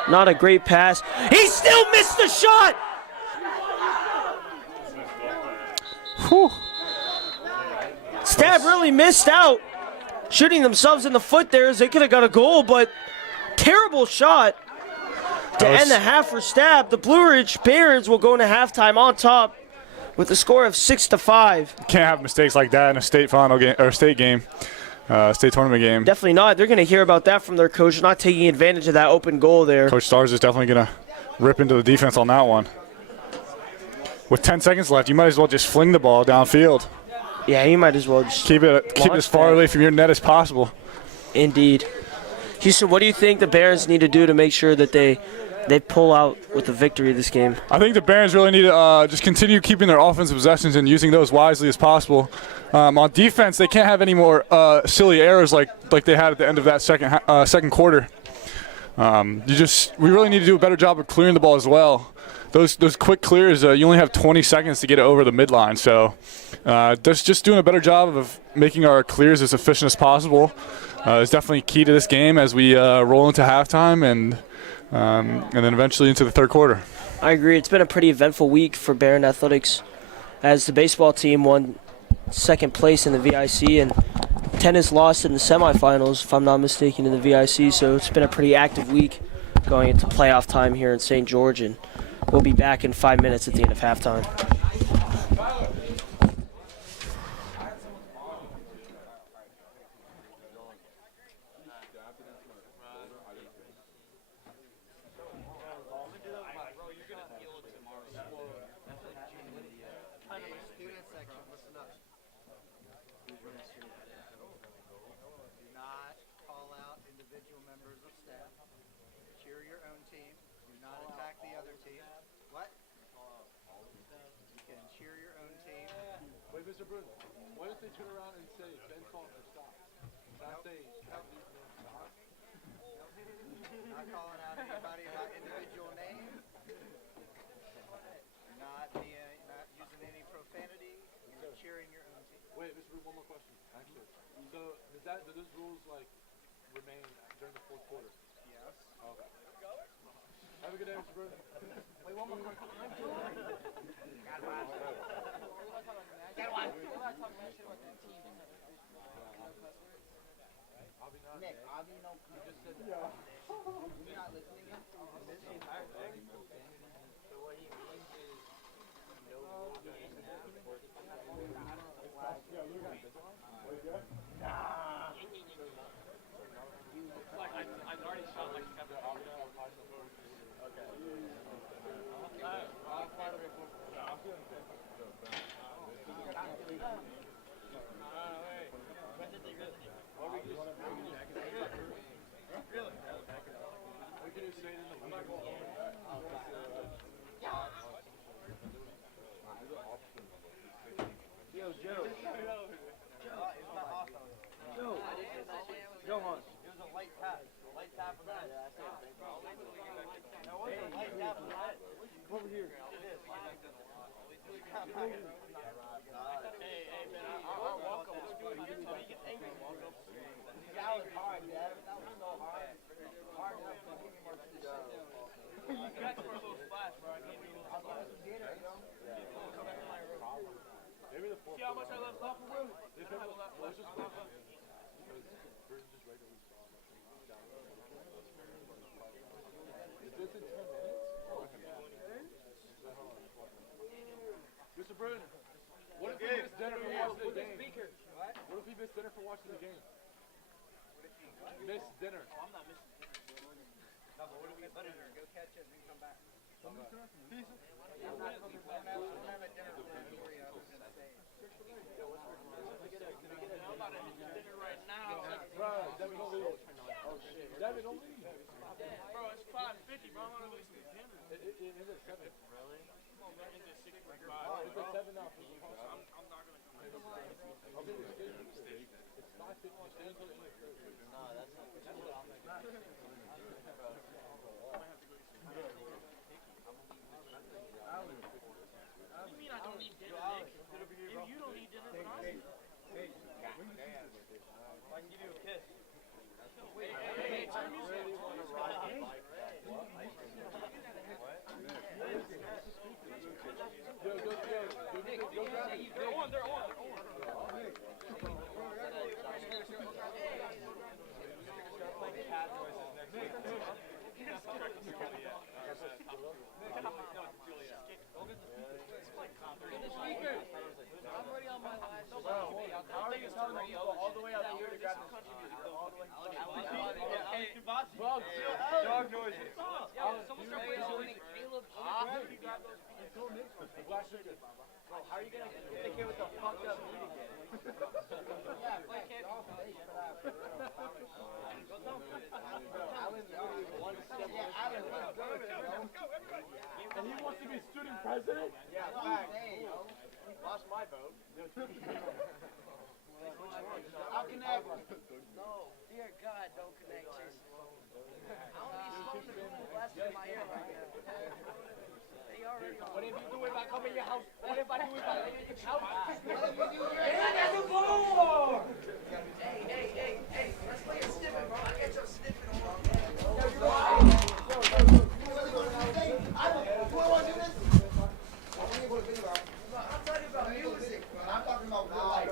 not a great pass. He still missed the shot! Whew. Stab really missed out, shooting themselves in the foot there as they could have got a goal, but terrible shot to end the half for Stab. The Blue Ridge Barons will go into halftime on top with a score of 6-5. Can't have mistakes like that in a state final game or state game, state tournament game. Definitely not. They're going to hear about that from their coach, not taking advantage of that open goal there. Coach Stars is definitely going to rip into the defense on that one. With 10 seconds left, you might as well just fling the ball downfield. Yeah, you might as well just Keep it as far away from your net as possible. Indeed. Houston, what do you think the Barons need to do to make sure that they pull out with the victory this game? I think the Barons really need to just continue keeping their offensive possessions and using those wisely as possible. On defense, they can't have any more silly errors like they had at the end of that second quarter. We really need to do a better job of clearing the ball as well. Those quick clears, you only have 20 seconds to get it over the midline. So just doing a better job of making our clears as efficient as possible is definitely key to this game as we roll into halftime and then eventually into the third quarter. I agree. It's been a pretty eventful week for Baron Athletics as the baseball team won second place in the VIC and tennis lost in the semifinals, if I'm not mistaken, in the VIC. So it's been a pretty active week going into playoff time here in St. George, and we'll be back in 5 minutes at the end of halftime. Mr. Bruno, why don't they turn around and say Ben Faulk or stop? Not saying stop these men stop. Not calling out anybody by individual name. Not using any profanity. You're cheering your own team. Wait, Mr. Bruno, one more question, actually. So do those rules remain during the fourth quarter? Yes. Okay. Have a good day, Mr. Bruno. Wait, one more question. Nick, Avi, no. You just said that. You're not listening yet? So what he means is no rule game after. I've already shot like 7 Yo, Joe. Joe Hunt. It was a light tap. Light tap on that. Yeah, I see it. That wasn't a light tap on that. Over here. Hey, man, I'm welcome. You get angry. That was hard, Dad. That was so hard. Hard enough to give me more See how much I left off of Will? Let's just walk up. Mr. Bruin, what if we missed dinner for watching the game? What if we missed dinner for watching the game? Missed dinner. I'm not missing dinner. No, but what if we get dinner? Go catch it and then come back. Devin, don't leave. Devin, don't leave. Bro, it's 5:50, bro. I want to lose some dinner. It's at 7. Really? Come on, man. It's at 6:45. It's at 7 now. I'm not going to come. It's 5:50. Stay until the end of the third. No, that's not what I'm making. I might have to go to some dinner. What do you mean I don't need dinner, Nick? If you don't need dinner, then I do. Hey, I can give you a kiss. Hey, turn music off. They're on. I'm already on my last. All the way out here to grab the country music. Dog noises. Someone start playing Caleb. Bro, how are you gonna get the kid with the fucked up beat again? Yeah, play Caleb. And he wants to be student president? Yeah, fact. Lost my vote. I'll connect. No, dear God, don't connect, Jason. I don't need someone to blast in my ear right now. They already are. What if you do if I come in your house? What if I do if I come in your house? What if you do Hey, let's play a snippet, bro. I got your snippet on. I'm talking about music, bro. I'm talking about real life.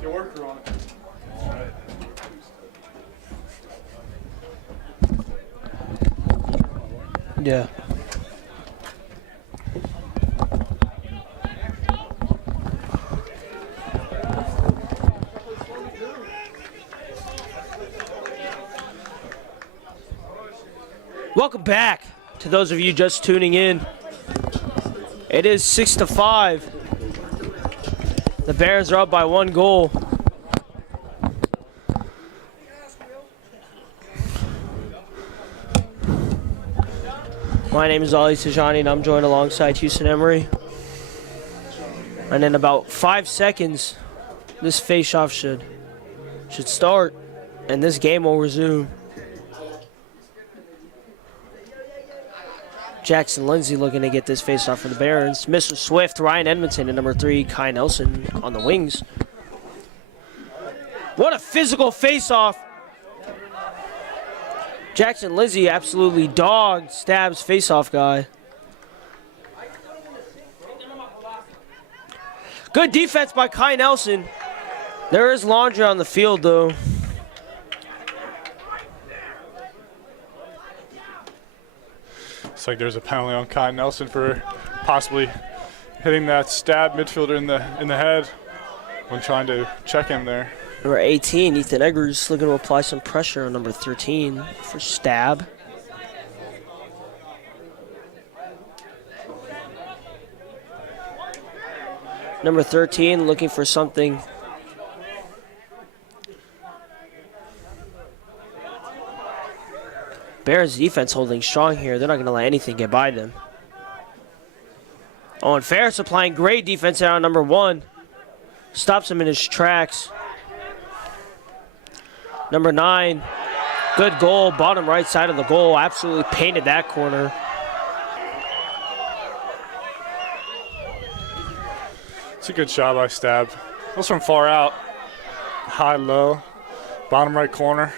Get worker on it. Yeah. Welcome back to those of you just tuning in. It is 6-5. The Barons are up by 1 goal. My name is Ali Tajani, and I'm joined alongside Houston Emery. And in about 5 seconds, this face-off should start, and this game will resume. Jackson Lindsay looking to get this face-off for the Barons. Mr. Swift, Ryan Edmondson, and number 3, Kai Nelson on the wings. What a physical face-off. Jackson Lindsay absolutely dogged Stab's face-off guy. Good defense by Kai Nelson. There is laundry on the field, though. Looks like there's a penalty on Kai Nelson for possibly hitting that Stab midfielder in the head when trying to check him there. Number 18, Ethan Eggers, looking to apply some pressure on number 13 for Stab. Number 13 looking for something. Barons defense holding strong here. They're not going to let anything get by them. Owen Ferris applying great defense there on number 1. Stops him in his tracks. Number 9, Good goal, bottom right side of the goal. Absolutely painted that corner. It's a good shot by Stab. That was from far out. High, low, bottom right corner.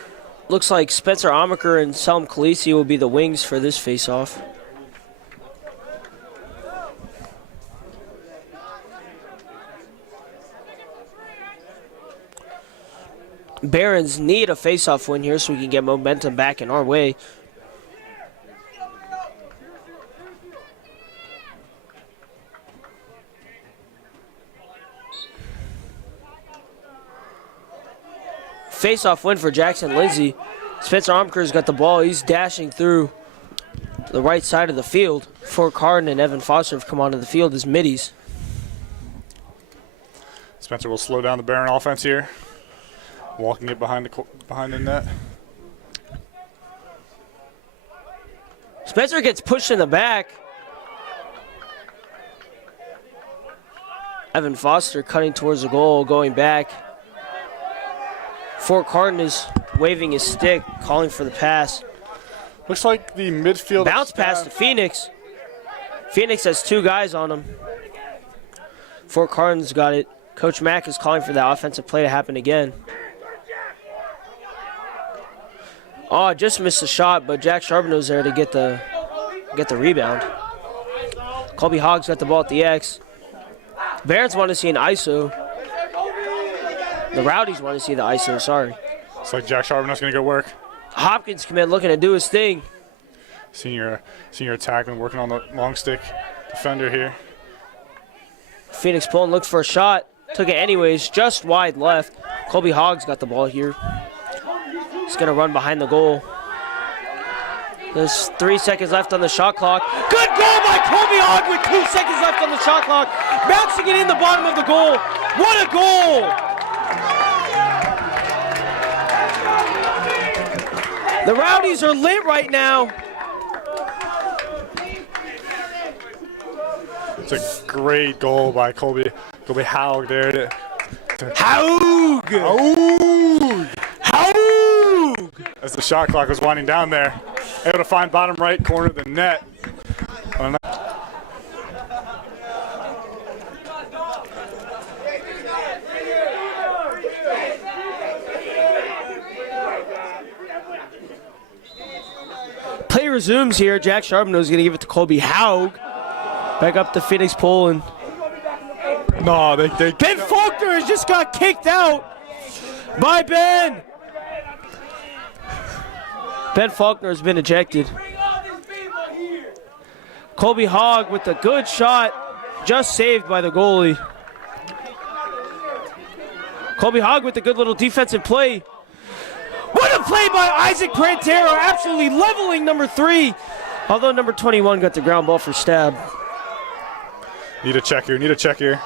Looks like Spencer Amaker and Selm Khaleesi will be the wings for this face-off. Barons need a face-off win here so we can get momentum back in our way. Face-off win for Jackson Lindsay. Spencer Omker's got the ball. He's dashing through the right side of the field. Fort Cardin and Evan Foster have come onto the field as middies. Spencer will slow down the Baron offense here, walking it behind the net. Spencer gets pushed in the back. Evan Foster cutting towards the goal, going back. Fort Cardin is waving his stick, calling for the pass. Looks like the midfield. Bounce pass to Phoenix. Phoenix has two guys on him. Fort Cardin's got it. Coach Mack is calling for that offensive play to happen again. Oh, just missed the shot, but Jack Charbonneau's there to get the rebound. Colby Hogg's got the ball at the X. Barons want to see an ISO. The Rowdies want to see the ISO, sorry. Looks like Jack Charbonneau's going to go work. Hopkins come in looking to do his thing. Senior attackman working on the long stick defender here. Phoenix Pullen looked for a shot. Took it anyways, just wide left. Colby Hogg's got the ball here. He's going to run behind the goal. There's 3 seconds left on the shot clock. Good goal by Colby Hogg with 2 seconds left on the shot clock. Bouncing it in the bottom of the goal. What a goal! The Rowdies are lit right now. It's a great goal by Colby Haug there. Haug! As the shot clock was winding down there, able to find bottom right corner of the net. Play resumes here. Jack Charbonneau is going to give it to Colby Haug. Back up to Phoenix Pullen. No, they Ben Faulkner has just got kicked out by Ben. Ben Faulkner has been ejected. Colby Hogg with a good shot, just saved by the goalie. Colby Hogg with a good little defensive play. What a play by Isaac Prantero, absolutely leveling number 3. Although number 21 got the ground ball for Stab. Need a check here.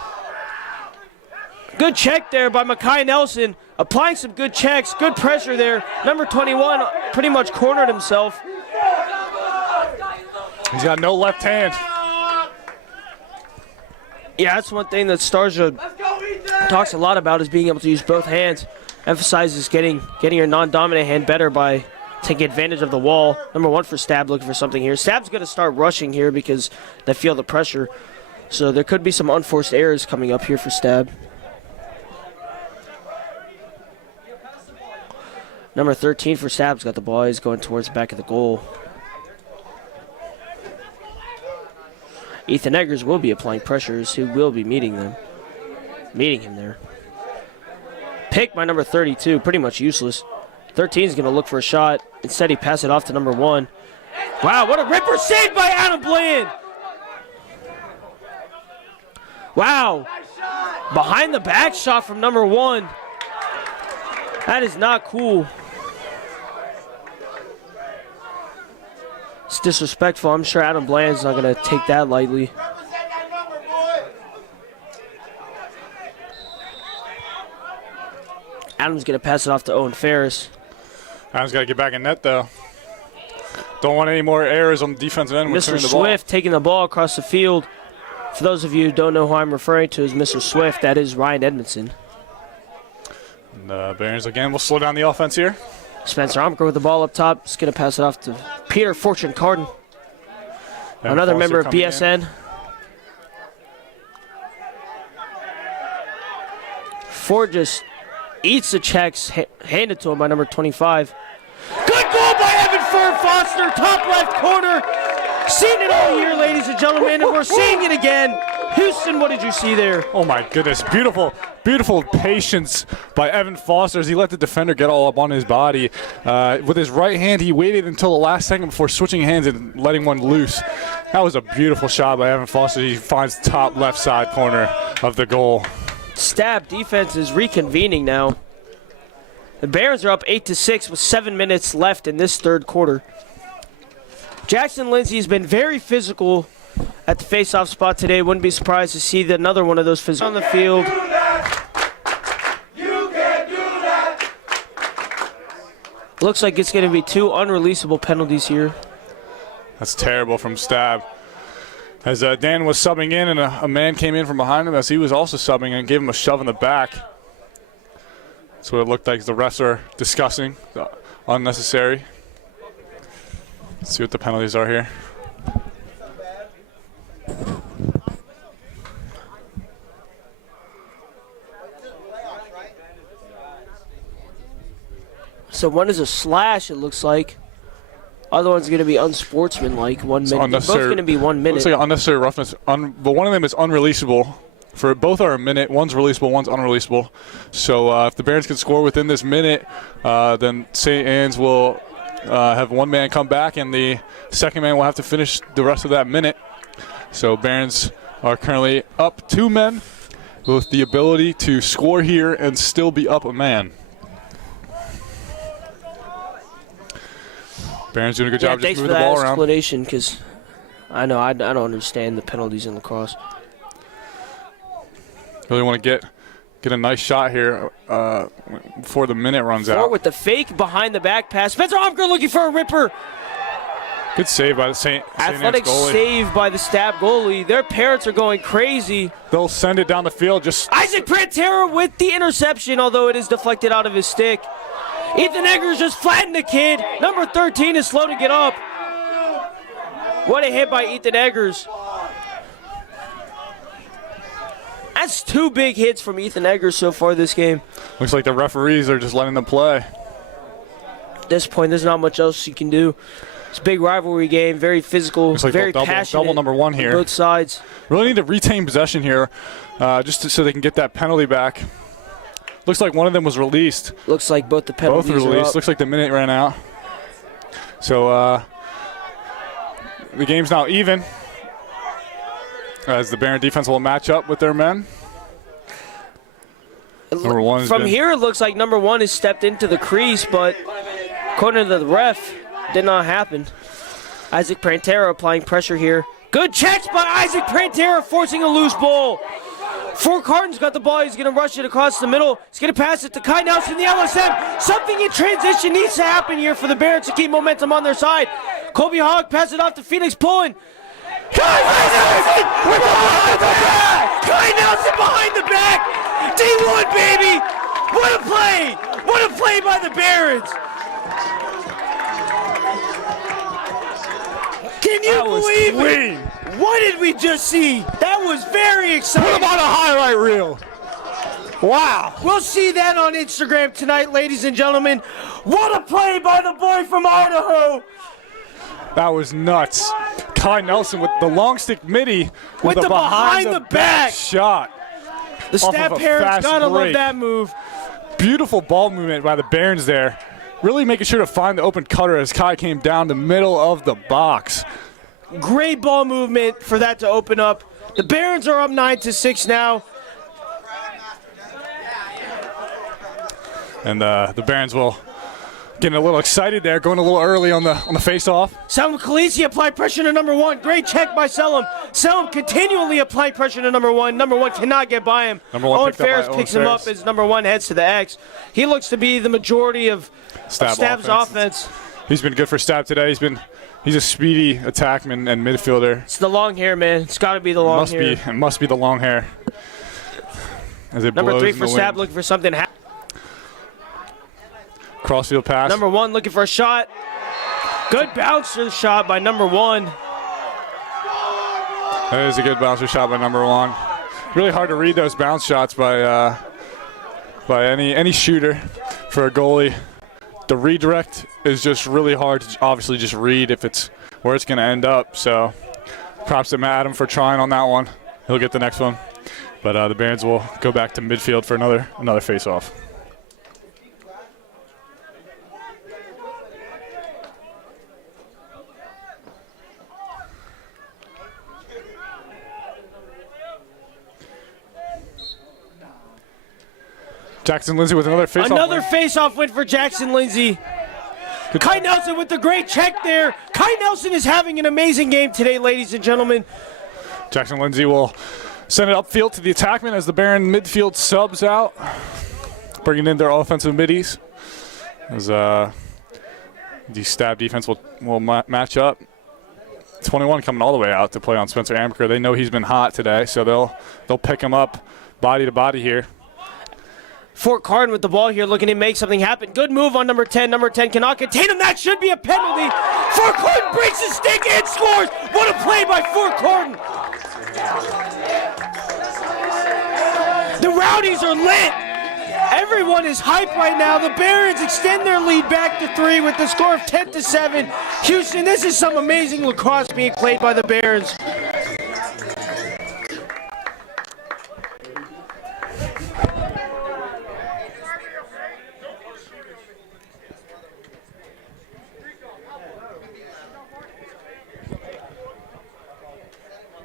Good check there by Makai Nelson. Applying some good checks, good pressure there. Number 21 pretty much cornered himself. He's got no left hand. Yeah, that's one thing that Starja talks a lot about is being able to use both hands. Emphasizes getting your non-dominant hand better by taking advantage of the wall. Number 1 for Stab looking for something here. Stab's going to start rushing here because they feel the pressure. So there could be some unforced errors coming up here for Stab. Number 13 for Stab's got the ball. He's going towards the back of the goal. Ethan Eggers will be applying pressures. He will be meeting him there. Pick by number 32, pretty much useless. 13 is going to look for a shot. Instead, he passed it off to number 1. Wow, what a ripper save by Adam Bland. Wow. Behind the back shot from number 1. That is not cool. It's disrespectful. I'm sure Adam Bland's not going to take that lightly. Adam's going to pass it off to Owen Ferris. Adam's got to get back in net, though. Don't want any more errors on the defensive end when turning the ball. Mr. Swift taking the ball across the field. For those of you who don't know who I'm referring to as Mr. Swift, that is Ryan Edmondson. And Barons again will slow down the offense here. Spencer Omker with the ball up top. Just going to pass it off to Peter Fortune Carden, another Foster member of coming in. BSN. Ford just eats the checks handed to him by number 25. Good goal by Evan Ford Foster, top left corner. Seen it all year, ladies and gentlemen, and we're seeing it again. Houston, what did you see there? Oh my goodness, beautiful, beautiful patience by Evan Foster as he let the defender get all up on his body. With his right hand, he waited until the last second before switching hands and letting one loose. That was a beautiful shot by Evan Foster. He finds top left side corner of the goal. Stab defense is reconvening now. The Barons are up 8-6 with 7 minutes left in this third quarter. Jackson Lindsay has been very physical at the face-off spot today. Wouldn't be surprised to see another one of those physical on the field. Looks like it's going to be 2 unreleasable penalties here. That's terrible from Stab. As Dan was subbing in and a man came in from behind him as he was also subbing and gave him a shove in the back. That's what it looked like. The refs are discussing. Unnecessary. Let's see what the penalties are here. So one is a slash, it looks like. Other one's going to be unsportsmanlike. 1 minute. They're both going to be 1 minute. Looks like unnecessary roughness. But one of them is unreleasable. For both are a minute. One's releasable, one's unreleasable. So if the Barons can score within this minute, then St. Anne's will have one man come back, and the second man will have to finish the rest of that minute. So Barons are currently up 2 men with the ability to score here and still be up a man. Barons doing a good job just moving the ball around. Explanation, because I know I don't understand the penalties in lacrosse. Really want to get a nice shot here before the minute runs out. With the fake behind the back pass. Spencer Omker looking for a ripper. Good save by the St. Athletic Anne's goalie. save by the Stab goalie. Their parents are going crazy. They'll send it down the field. Just Isaac Prantera with the interception, although it is deflected out of his stick. Ethan Eggers just flattened the kid. Number 13 is slow to get up. What a hit by Ethan Eggers. That's 2 big hits from Ethan Eggers so far this game. looks like the referees are just letting them play. At this point, there's not much else you can do. It's a big rivalry game, very physical, Looks like very double passionate number 1 on here. both sides. Really need to retain possession here so they can get that penalty back. Looks like one of them was released. Looks like both the penalties Both were released. are up. Looks like the minute ran out. So the game's now even as the Baron defense will match up with their men. Number 1 has From been- here, it looks like number 1 has stepped into the crease, but according to the ref, did not happen. Isaac Prantera applying pressure here. Good checks by Isaac Prantera, forcing a loose ball. Ford Carton's got the ball. He's going to rush it across the middle. He's going to pass it to Kai Nelson, the LSM. Something in transition needs to happen here for the Barons to keep momentum on their side. Colby Hogg passes it off to Phoenix Pullen. Kai Nelson behind the back! Kai Nelson behind the back! D1, baby! What a play! What a play by the Barons! Can you believe it? What did we just see? That was very exciting. Put him on a highlight reel. Wow. We'll see that on Instagram tonight, ladies and gentlemen. What a play by the boy from Idaho. That was nuts. Kai Nelson with the long stick midi with the behind the back shot. The Off Stab of a parents fast gotta love break. that move. Beautiful ball movement by the Barons there. Really making sure to find the open cutter as Kai came down the middle of the box. Great ball movement for that to open up. The Barons are up 9-6 now. And the Barons will getting a little excited there, going a little early on the face-off. Selim Khaleesi applied pressure to number 1. Great check by Selim. Selim continually applied pressure to number 1. Number 1 cannot get by him. Number 1 Owen picked up by Ferris Owen picks him up Ferris. as number 1 heads to the X. He looks to be the majority of Stab's offense. He's been good for Stab today. He's a speedy attackman and midfielder. It's the long hair, man. It's got to be the long hair. It must be the long hair. As it Number blows 3 in for the Stab wind. looking for something. Crossfield pass. Number 1 looking for a shot. Good bouncer shot by number 1. That is a good bouncer shot by number 1. Really hard to read those bounce shots by any shooter for a goalie. The redirect is just really hard to obviously just read if it's where it's going to end up. So props to Adam for trying on that one. He'll get the next one. But the Barons will go back to midfield for another face-off. Jackson Lindsay with another face-off. Another face-off win for Jackson Lindsay. Kai Nelson with the great check there. Kai Nelson is having an amazing game today, ladies and gentlemen. Jackson Lindsay will send it upfield to the attackman as the Baron midfield subs out, bringing in their offensive middies. As the Stab defense will match up. 21 coming all the way out to play on Spencer Amaker. They know he's been hot today, so they'll pick him up body to body here. Fort Cardin with the ball here, looking to make something happen. Good move on number 10. Number 10 cannot contain him. That should be a penalty. Fort Cardin breaks his stick and scores. What a play by Fort Cardin. The Rowdies are lit. Everyone is hyped right now. The Barons extend their lead back to 3 with the score of 10-7. Houston, this is some amazing lacrosse being played by the Barons.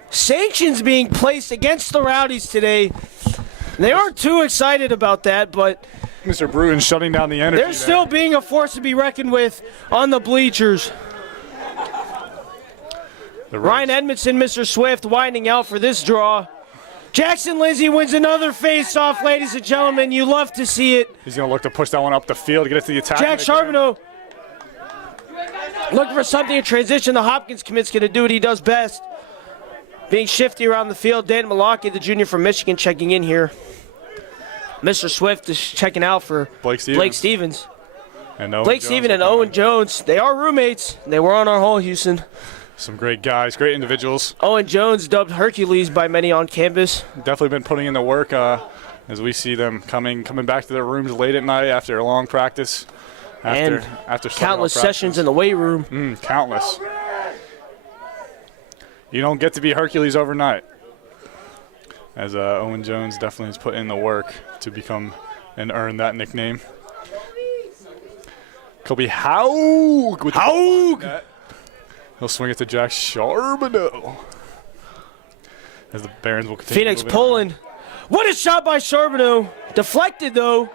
Sanctions being placed against the Rowdies today. They aren't too excited about that, but Mr. Bruin shutting down the energy. they're still being a force to be reckoned with on the bleachers. Ryan Edmondson, Mr. Swift, winding out for this draw. Jackson Lindsay wins another face-off, ladies and gentlemen. You love to see it. He's going to look to push that one up the field, get it to the attack. Jack Charbonneau looking for something in transition. The Hopkins commit's going to do what he does best. Being shifty around the field, Dan Malaki, the junior from Michigan, checking in here. Mr. Swift is checking out for Blake Stevens. And Blake Stevens and Owen Jones, they are roommates. They were on our hall, Houston. Some great guys, great individuals. Owen Jones, dubbed Hercules by many on campus. Definitely been putting in the work as we see them coming back to their rooms late at night after a long practice. After countless sessions in the weight room. Countless. You don't get to be Hercules overnight. As Owen Jones definitely has put in the work to become and earn that nickname. Kobe Haug with the he'll swing it to Jack Charbonneau. As the Barons will continue. Phoenix pulling. What a shot by Charbonneau. Deflected though.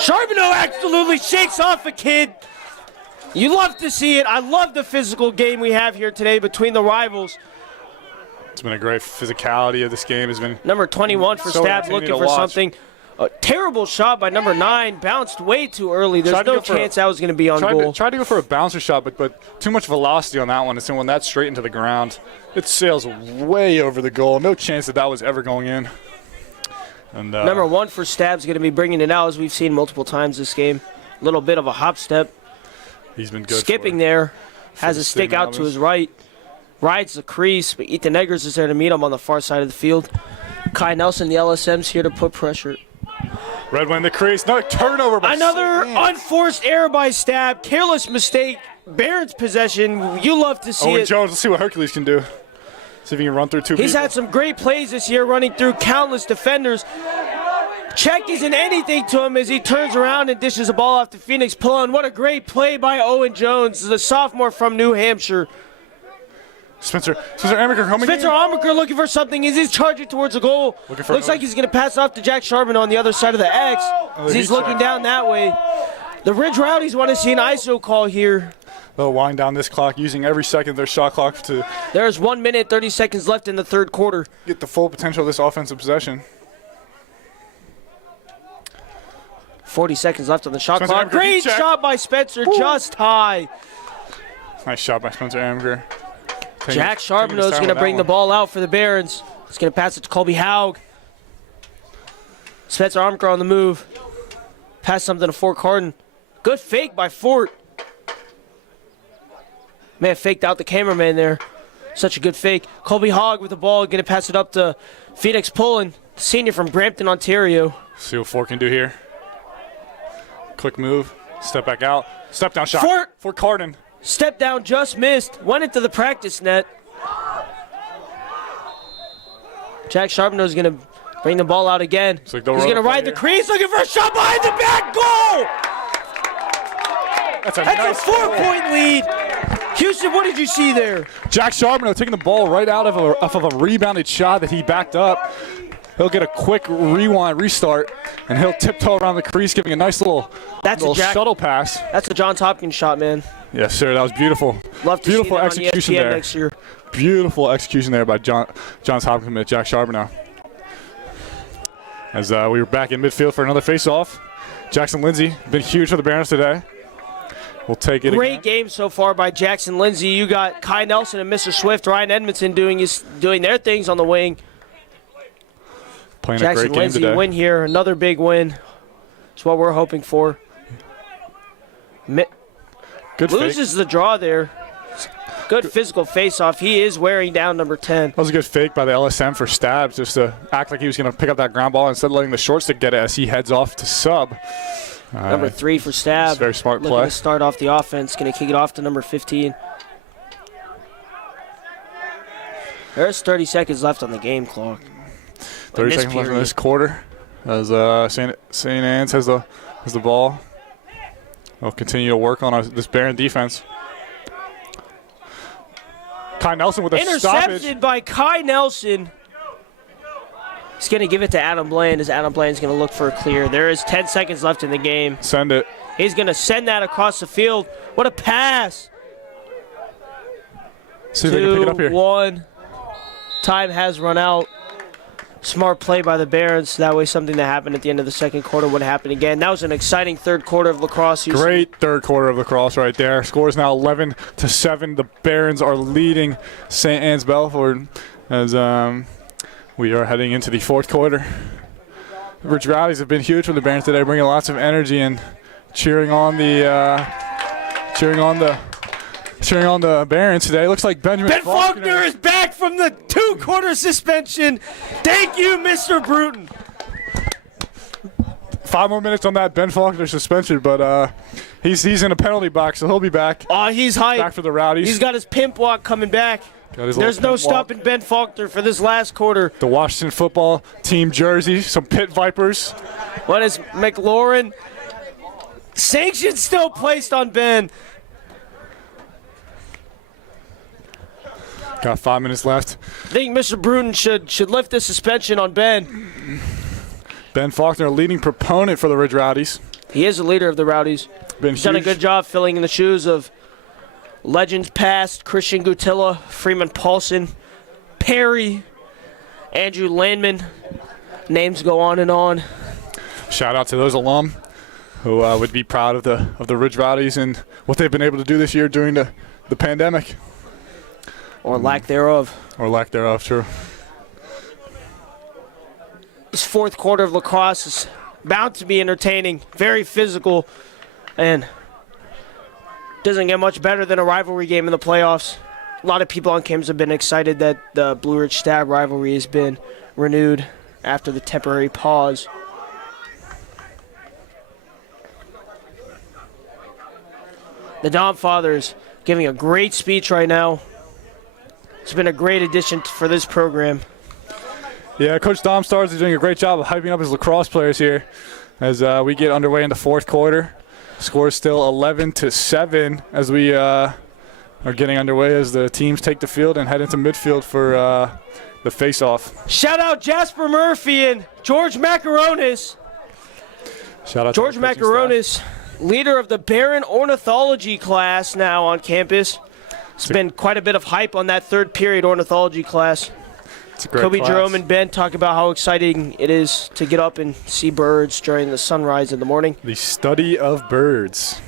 Charbonneau absolutely shakes off a kid. You love to see it. I love the physical game we have here today between the rivals. It's been a great physicality of this game. Has been number 21 for Stab looking for something. A terrible shot by number 9. Bounced way too early. There's no chance that was going to be on goal. Tried to go for a bouncer shot, but too much velocity on that one. It's when that's straight into the ground. It sails way over the goal. No chance that was ever going in. And number 1 for Stab's going to be bringing it out, as we've seen multiple times this game. A little bit of a hop step. He's been good. Skipping there. Has a stick out to his right. Rides the crease, but Ethan Eggers is there to meet him on the far side of the field. Kai Nelson, the LSM's here to put pressure. Red win the crease. No turnover. Another unforced error by Stab. Careless mistake. Barons possession. You love to see Owen it. Jones, let's see what Hercules can do. See if he can run through 2 people. He's had some great plays this year, running through countless defenders. Check isn't anything to him as he turns around and dishes a ball off to Phoenix Pullen. What a great play by Owen Jones, the sophomore from New Hampshire. Spencer Amaker coming Spencer Amaker looking for something as he's charging towards the goal. Looks like he's going to pass off to Jack Charbonneau on the other side of the X as he's looking down that way. The Ridge Rowdies want to see an ISO call here. They'll wind down this clock using every second of their shot clock to... There's 1 minute, 30 seconds left in the third quarter. Get the full potential of this offensive possession. 40 seconds left on the shot clock. Great shot by Spencer, just high. Nice shot by Spencer Amaker. Jack Charbonneau is going to bring the ball out for the Barons. He's going to pass it to Colby Haug. Spencer Amaker on the move. Pass something to Fort Cardin. Good fake by Fort. Man, faked out the cameraman there. Such a good fake. Colby Hogg with the ball, going to pass it up to Phoenix Pullen, senior from Brampton, Ontario. See what Fort can do here. Quick move. Step back out. Step down shot. For Cardin. Step down, just missed. Went into the practice net. Jack Charbonneau's going to bring the ball out again. He's going to ride the crease, looking for a shot behind the back. Goal! That's a That's a 4-point lead. Houston, what did you see there? Jack Charbonneau taking the ball right out of a rebounded shot that he backed up. He'll get a quick rewind, restart, and he'll tiptoe around the crease, giving a nice little shuttle pass. That's a Johns Hopkins shot, man. Yes, sir. That was beautiful. Love to Beautiful see that execution on ESPN there. next year. Beautiful execution there by Johns Hopkins commit Jack Charbonneau. As we were back in midfield for another face-off. Jackson Lindsay been huge for the Barons today. We'll take it Great again. game so far by Jackson Lindsay. You got Kai Nelson and Mr. Swift, Ryan Edmondson doing their things on the wing. Playing Jackson a great game Lindsay today. win here, another big win. That's what we're hoping for. Good fake. Loses the draw there. Good physical face-off. He is wearing down number 10. That was a good fake by the LSM for Stabs, just to act like he was going to pick up that ground ball instead of letting the short stick get it as he heads off to sub. Number 3 for Stab. Very smart Looking play. to start off the offense. Going to kick it off to number 15. There's 30 seconds left on the game clock. 30 seconds left in this quarter as St. Anne's has the ball. They'll continue to work on this Baron defense. Kai Nelson with a stoppage. Intercepted by Kai Nelson. He's going to give it to Adam Bland as Adam Bland's going to look for a clear. There is 10 seconds left in the game. Send it. He's going to send that across the field. What a pass. See if they can pick it up here. 2-1. Time has run out. Smart play by the Barons. That way something that happened at the end of the second quarter would happen again. That was an exciting third quarter of lacrosse. Great third quarter of lacrosse right there. Score is now 11-7. The Barons are leading St. Anne's Belfield as we are heading into the fourth quarter. The Ridge Rowdies have been huge for the Barons today, bringing lots of energy and cheering on the Barons today. Looks like Ben Faulkner is back from the 2-quarter suspension. Thank you, Mr. Bruton. 5 more minutes on that Ben Faulkner suspension, but he's in a penalty box, so he'll be back. He's hyped. Back for the Rowdies. He's got his pimp walk coming back. There's no stopping Ben Faulkner for this last quarter. The Washington football team jersey, some Pit Vipers. What is McLaurin? Sanction still placed on Ben. Got 5 minutes left. I think Mr. Bruton should lift the suspension on Ben. Ben Faulkner, leading proponent for the Ridge Rowdies. He is the leader of the Rowdies. He's done a good job filling in the shoes of legends past, Christian Gutilla, Freeman Paulson, Perry, Andrew Landman. Names go on and on. Shout out to those alum who would be proud of the Ridge Rowdies and what they've been able to do this year during the pandemic. Or lack thereof. Or lack thereof, true. This fourth quarter of lacrosse is bound to be entertaining, very physical, and doesn't get much better than a rivalry game in the playoffs. A lot of people on campus have been excited that the Blue Ridge Stab rivalry has been renewed after the temporary pause. The Dom Fathers giving a great speech right now. It's been a great addition for this program. Yeah, Coach Dom Stars is doing a great job of hyping up his lacrosse players here as we get underway in the fourth quarter. Score is still 11-7 as we are getting underway as the teams take the field and head into midfield for the face-off. Shout out Jasper Murphy and George Macaronis. Shout out George to our coaching Macaronis, leader of the Barron Ornithology class now on campus. It's been quite a bit of hype on that third period ornithology class. It's a great Kobe, class. Jerome, and Ben talk about how exciting it is to get up and see birds during the sunrise in the morning. The study of birds.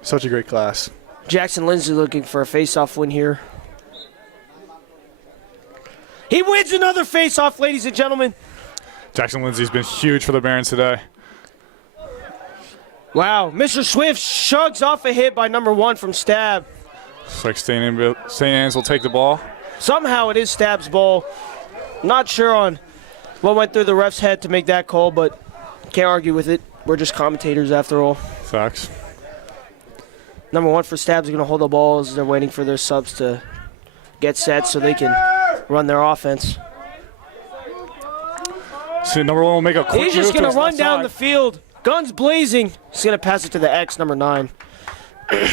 Such a great class. Jackson Lindsay looking for a face-off win here. He wins another face-off, ladies and gentlemen. Jackson Lindsay's been huge for the Barons today. Wow, Mr. Swift shrugs off a hit by number 1 from Stab. Looks like St. Anne's will take the ball. Somehow it is Stab's ball. Not sure on what went through the ref's head to make that call, but can't argue with it. We're just commentators after all. Facts. Number 1 for Stab's going to hold the ball as they're waiting for their subs to get set so they can run their offense. So number 1 will make a quick He's just move going to run his down left the side. field. Guns blazing. He's going to pass it to the X, number 9. Continue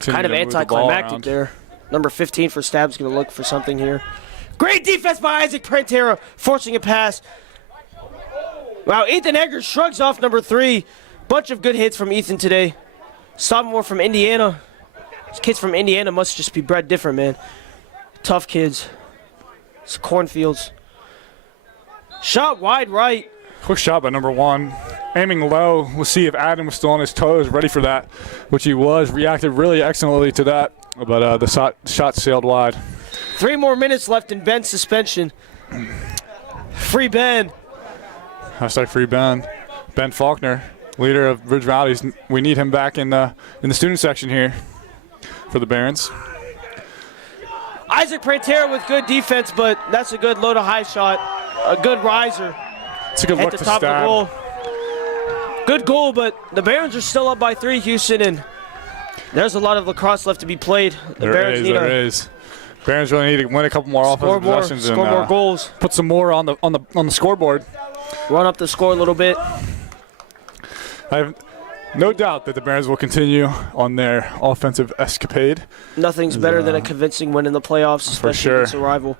Kind of to move the ball anticlimactic around. there. Number 15 for Stab's going to look for something here. Great defense by Isaac Prantera, forcing a pass. Wow, Ethan Eggers shrugs off number 3. Bunch of good hits from Ethan today. Sophomore from Indiana. These kids from Indiana must just be bred different, man. Tough kids. It's cornfields. Shot wide right. Quick shot by number 1. Aiming low. We'll see if Adam was still on his toes, ready for that, which he was. Reacted really excellently to that, but the shot sailed wide. 3 more minutes left in Ben's suspension. Free Ben. Hashtag free Ben. Ben Faulkner, leader of Ridge Rowdies. We need him back in the student section here for the Barons. Isaac Prantera with good defense, but that's a good low to high shot. A good riser It's a good at look the to top of the Stab. goal. Good goal, but the Barons are still up by 3, Houston, and there's a lot of lacrosse left to be played. The Barons need There to is. Barons really need to win a couple more score offensive more, possessions score and more goals, put some more on the scoreboard. run up the score a little bit. I have no doubt that the Barons will continue on their offensive escapade. Nothing's better than a convincing win in the playoffs, especially sure. against a rival.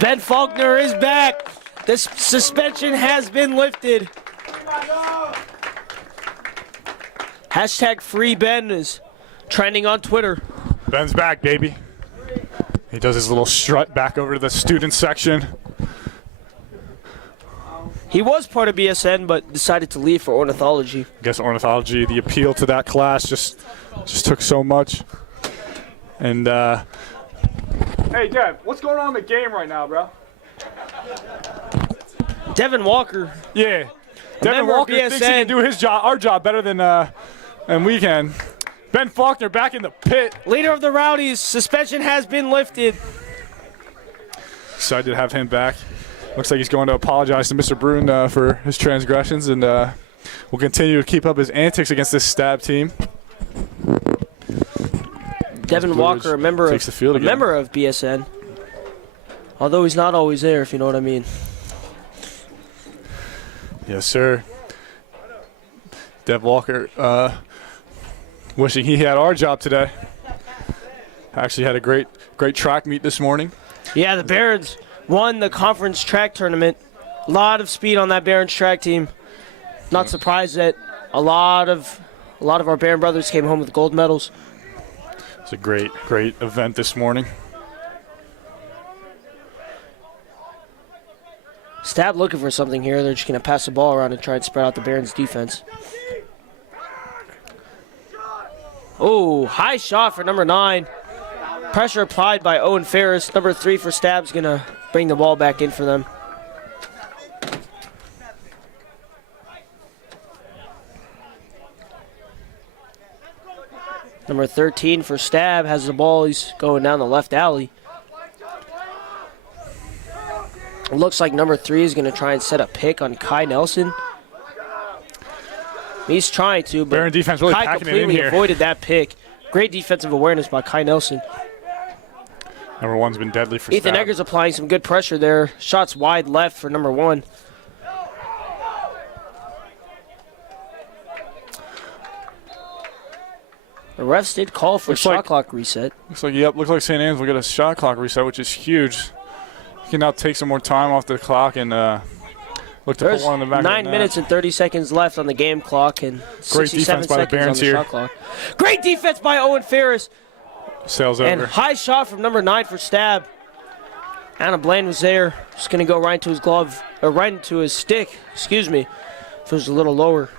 Ben Faulkner is back. The suspension has been lifted. Hashtag free Ben is trending on Twitter. Ben's back, baby. He does his little strut back over to the student section. He was part of BSN, but decided to leave for ornithology. I guess ornithology, the appeal to that class just took so much. And hey, Dev, what's going on in the game right now, bro? Devin Walker, Yeah, Devin member of Walker thinks he BSN. can do our job better than we can. Ben Faulkner back in the pit. leader of the Rowdies, suspension has been lifted. Excited to have him back. Looks like he's going to apologize to Mr. Bruin for his transgressions, and will continue to keep up his antics against this Stab team. Devin Blue Walker, a Ridge member takes the field of again. BSN. Although he's not always there, if you know what I mean. Yes, sir. Dev Walker wishing he had our job today. Actually had a great track meet this morning. Yeah, the Barons won the conference track tournament. A lot of speed on that Barons track team. Not surprised that a lot of our Baron brothers came home with gold medals. It's a great event this morning. Stab looking for something here. They're just going to pass the ball around and try and spread out the Barons' defense. Oh, high shot for number 9. Pressure applied by Owen Ferris. Number 3 for Stab's going to bring the ball back in for them. Number 13 for Stab has the ball. He's going down the left alley. It looks like number 3 is going to try and set a pick on Kai Nelson. He's trying to, but Baron defense really Kai packing it in completely here. avoided that pick. Great defensive awareness by Kai Nelson. Number 1's been deadly for Ethan Stab. Eggers applying some good pressure there. Shots wide left for number 1. The refs did call for Looks shot like- clock reset. Looks like St. Anne's will get a shot clock reset, which is huge. He can now take some more time off the clock and look to There's put one in the back 9 of the minutes and 30 seconds left on the game clock and 67 defense by the seconds on Barons the here. shot clock. Great defense by Owen Ferris. net. Sails And over. high shot from number 9 for Stab. Anna Blaine was there. Just going to go right into his glove, or right into his stick, excuse me. If it was a little lower.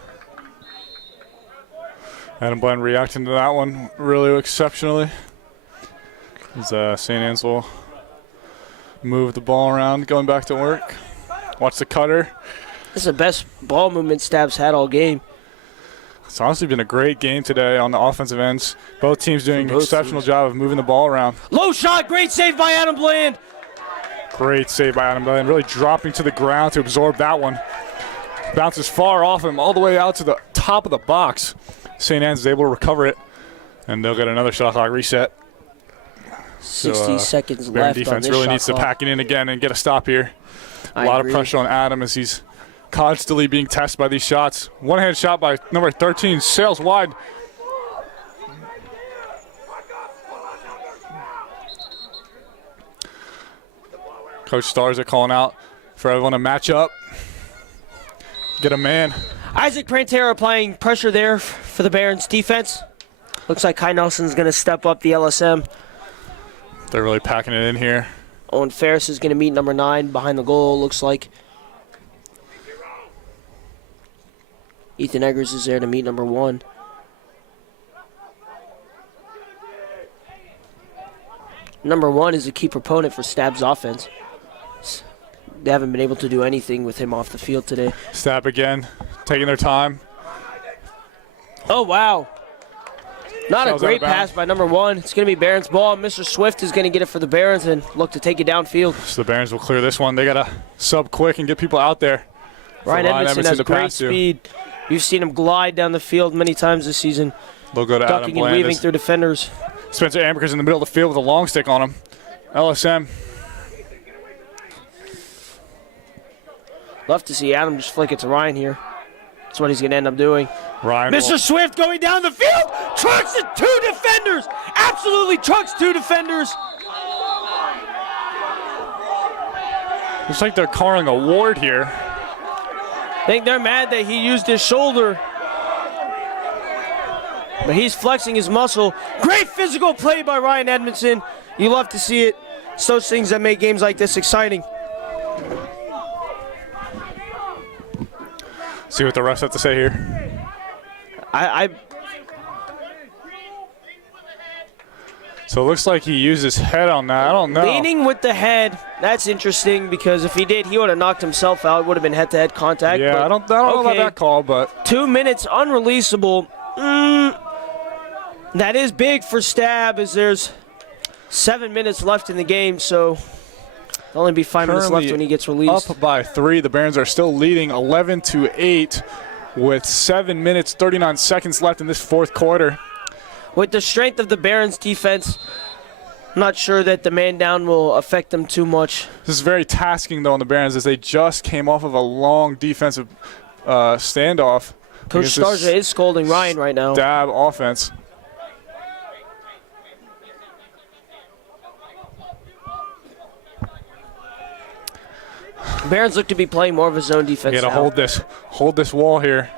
Adam Bland reacting to that one really exceptionally. As St. Anne's will move the ball around, going back to work. Watch the cutter. This is the best ball movement Stab's had all game. It's honestly been a great game today on the offensive ends. Both teams doing an exceptional job of moving the ball around. Low shot, great save by Adam Bland. Great save by Adam Bland, really dropping to the ground to absorb that one. Bounces far off him all the way out to the top of the box. St. Anne's is able to recover it, and they'll get another shot clock reset. 60 seconds Baron left on defense this really shot needs to clock. pack it in again and get a stop here. I A lot agree. of pressure on Adam as he's constantly being tested by these shots. One-hand shot by number 13, sails wide. Coach Stars are calling out for everyone to match up. Get a man. Isaac Prantera applying pressure there for the Barons defense. Looks like Kai Nelson's going to step up the LSM. They're really packing it in here. Owen Ferris is going to meet number 9 behind the goal, looks like. Ethan Eggers is there to meet number 1. Number 1 is a key proponent for Stab's offense. They haven't been able to do anything with him off the field today. Stab again, taking their time. Oh, wow. Not a Sails out great of bounds. pass by number 1. It's going to be Barons' ball. Mr. Swift is going to get it for the Barons and look to take it downfield. So the Barons will clear this one. They got to sub quick and get people out there. Ryan Edmondson has to great pass to. speed. You've seen him glide down the field many times this season, They'll go to Adam ducking and Bland. weaving through defenders. Spencer Amberger's in the middle of the field with a long stick on him. LSM. Love to see Adam just flick it to Ryan here. That's what he's going to end up doing. Ryan Mr. will- Swift going down the field, trucks the 2 defenders. Absolutely trucks 2 defenders. Looks like they're calling a ward here. I think they're mad that he used his shoulder. But he's flexing his muscle. Great physical play by Ryan Edmondson. You love to see it. It's those things that make games like this exciting. See what the refs have to say here. So it looks like he used his head on that. I don't know. Leaning with the head, that's interesting because if he did, he would have knocked himself out. It would have been head-to-head contact. Yeah, but I don't know about okay. that call, but 2 minutes unreleasable. That is big for Stab as there's 7 minutes left in the game, so there'll only be 5 minutes left Currently when he gets released. up by 3. The Barons are still leading 11-8 with 7 minutes, 39 seconds left in this fourth quarter. With the strength of the Barons defense, I'm not sure that the man down will affect them too much. This is very tasking, though, on the Barons as they just came off of a long defensive standoff. Coach against this Starja is scolding Ryan right now. Stab offense. Barons look to be playing more of a zone defense They got to now. hold this wall here.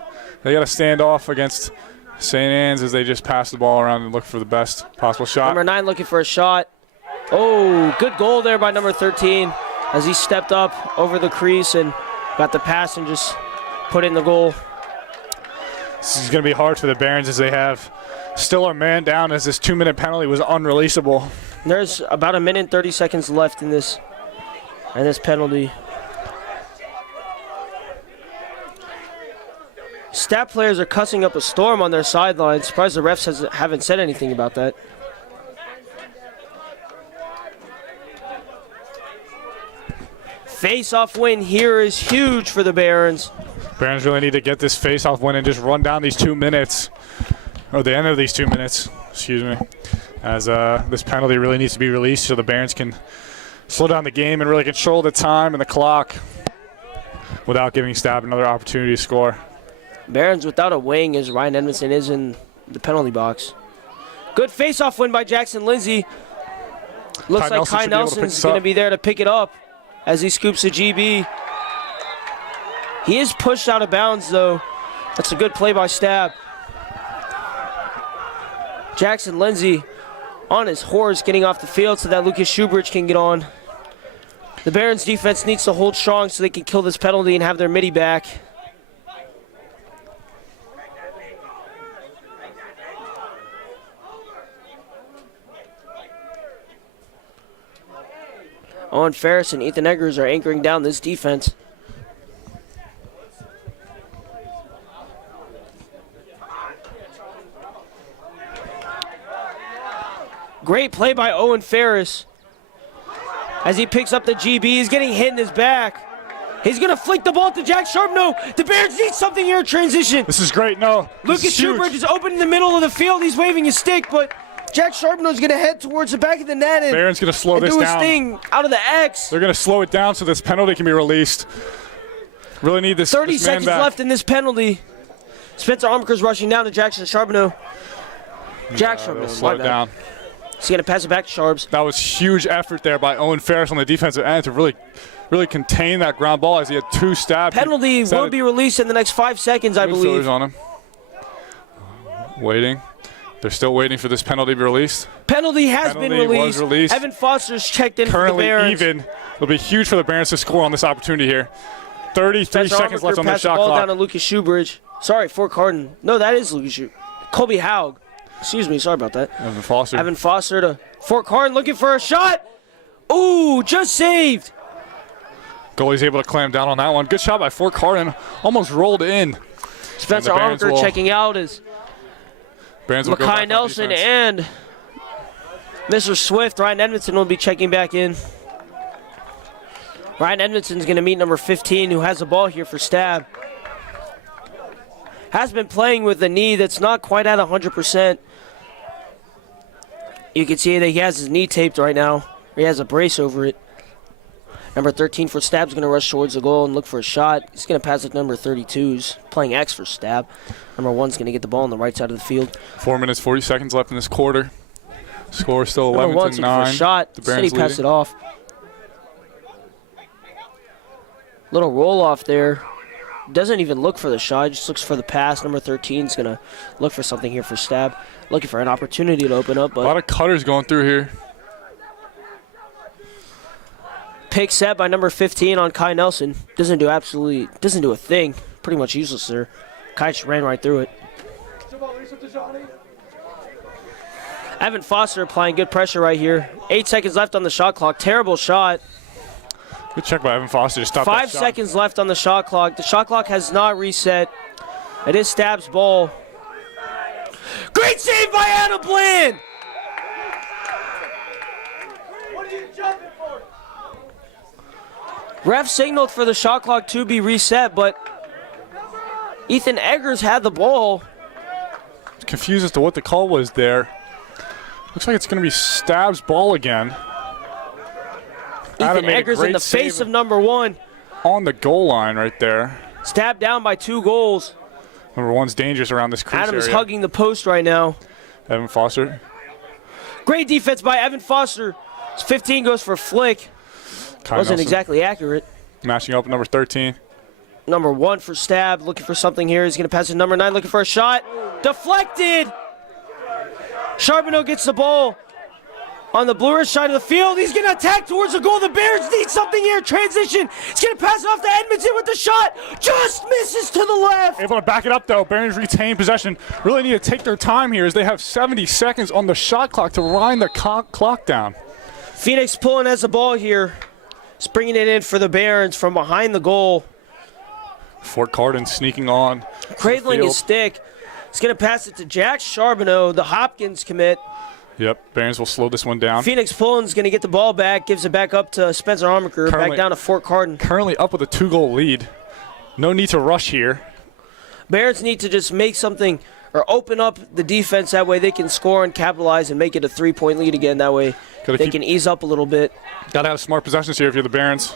They got to stand off against St. Anne's as they just pass the ball around and look for the best possible shot. Number 9 looking for a shot. Oh, good goal there by number 13 as he stepped up over the crease and got the pass and just put in the goal. This is going to be hard for the Barons as they have still a man down as this 2-minute penalty was unreleasable. There's about 1 minute and 30 seconds left in this penalty. Stat players are cussing up a storm on their sideline. Surprised the refs haven't said anything about that. Face-off win here is huge for the Barons. Barons really need to get this face-off win and just run down these 2 minutes, or the end of these 2 minutes, excuse me, as this penalty really needs to be released so the Barons can slow down the game and really control the time and the clock without giving Stab another opportunity to score. Barons without a wing as Ryan Edmondson is in the penalty box. Good face-off win by Jackson Lindsay. Looks like Kai Nelson's going to be there to pick it up as he scoops a GB. He is pushed out of bounds, though. That's a good play by Stab. Jackson Lindsay on his horse getting off the field so that Lucas Schubridge can get on. The Barons defense needs to hold strong so they can kill this penalty and have their midi back. Owen Ferris and Ethan Eggers are anchoring down this defense. Great play by Owen Ferris. As he picks up the GB, he's getting hit in his back. He's going to flick the ball to Jack Charbonneau. The Bears need something here in transition. This is great. No. Lucas Schubert is open in the middle of the field. He's waving his stick, but Jack Charbonneau's going to head towards the back of the net and Barron's going to slow this do his down. thing out of the X. They're going to slow it down so this penalty can be released. Really need this 30 this man seconds back. left in this penalty. Spencer Armaker's rushing down to Jackson Charbonneau. Jack Charbonneau, Slow it down. He's going to pass it back to Charbs. That was huge effort there by Owen Ferris on the defensive end to really contain that ground ball as he had two stabs. Penalty will be released in the next 5 seconds, I believe. On him. Waiting. They're still waiting for this penalty to be released. Penalty has been released. Was released. Evan Foster's checked in Currently for the Barons. even. It'll be huge for the Barons to score on this opportunity here. 33 Spencer seconds left on the passed shot the ball clock. down to Lucas Schubridge. Sorry, Fort Cardin. No, that is Lucas Schubridge. Colby Haug. Excuse me, sorry about that. Evan Foster. Evan Foster to Fort Cardin looking for a shot. Ooh, just saved. Goalie's able to clamp down on that one. Good shot by Fort Cardin. Almost rolled in. Spencer Barons Armaker will- checking out as Barons will go back Makai on Nelson defense. and Mr. Swift, Ryan Edmondson, will be checking back in. Ryan Edmondson's going to meet number 15, who has the ball here for Stab. Has been playing with a knee that's not quite at 100%. You can see that he has his knee taped right now. He has a brace over it. Number 13 for Stab's going to rush towards the goal and look for a shot. He's going to pass it to number 32, who's playing X for Stab. Number 1's going to get the ball on the right side of the field. 4 minutes, 40 seconds left in this quarter. Score still Number 1's 11 to looking 9. for a shot. The Instead, he Barons passed leading. it off. Little roll off there. Doesn't even look for the shot, just looks for the pass. Number 13's going to look for something here for Stab. Looking for an opportunity to open up, A but lot of cutters going through here. pick set by number 15 on Kai Nelson. Doesn't do a thing. Pretty much useless there. Kai just ran right through it. Evan Foster applying good pressure right here. 8 seconds left on the shot clock. Terrible shot. Good check by Evan Foster to stop that 5 shot. seconds left on the shot clock. The shot clock has not reset. It is Stab's ball. Great save by Anna Bland! Ref signaled for the shot clock to be reset, but Ethan Eggers had the ball. Confused as to what the call was there. Looks like it's going to be Stab's ball again. Adam Ethan made a Eggers in great the face save of number 1. on the goal line right there. Stab down by 2 goals. Number 1's dangerous around this crease Adam is area. hugging the post right now. Evan Foster. Great defense by Evan Foster. 15 goes for a flick. Kai Wasn't Nelson exactly accurate. matching up with number 13. Number 1 for Stab, looking for something here. He's going to pass to number 9, looking for a shot. Deflected! Charbonneau gets the ball on the bluish side of the field. He's going to attack towards the goal. The Bears need something here. Transition. He's going to pass it off to Edmondson with the shot. Just misses to the left. Able to back it up, though. Barons retain possession. Really need to take their time here as they have 70 seconds on the shot clock to wind the clock down. Phoenix Pullen has the ball here. He's bringing it in for the Barons from behind the goal. Fort Cardin sneaking on. Cradling his stick. He's going to pass it to Jack Charbonneau, the Hopkins commit. Yep, Barons will slow this one down. Phoenix Pullen's going to get the ball back, gives it back up to Spencer Armaker, back Currently- down to Fort Cardin. Currently up with a 2-goal lead. No need to rush here. Barons need to just make something or open up the defense. That way they can score and capitalize and make it a 3-point lead again. That way Gotta they keep- can ease up a little bit. Got to have smart possessions here if you're the Barons.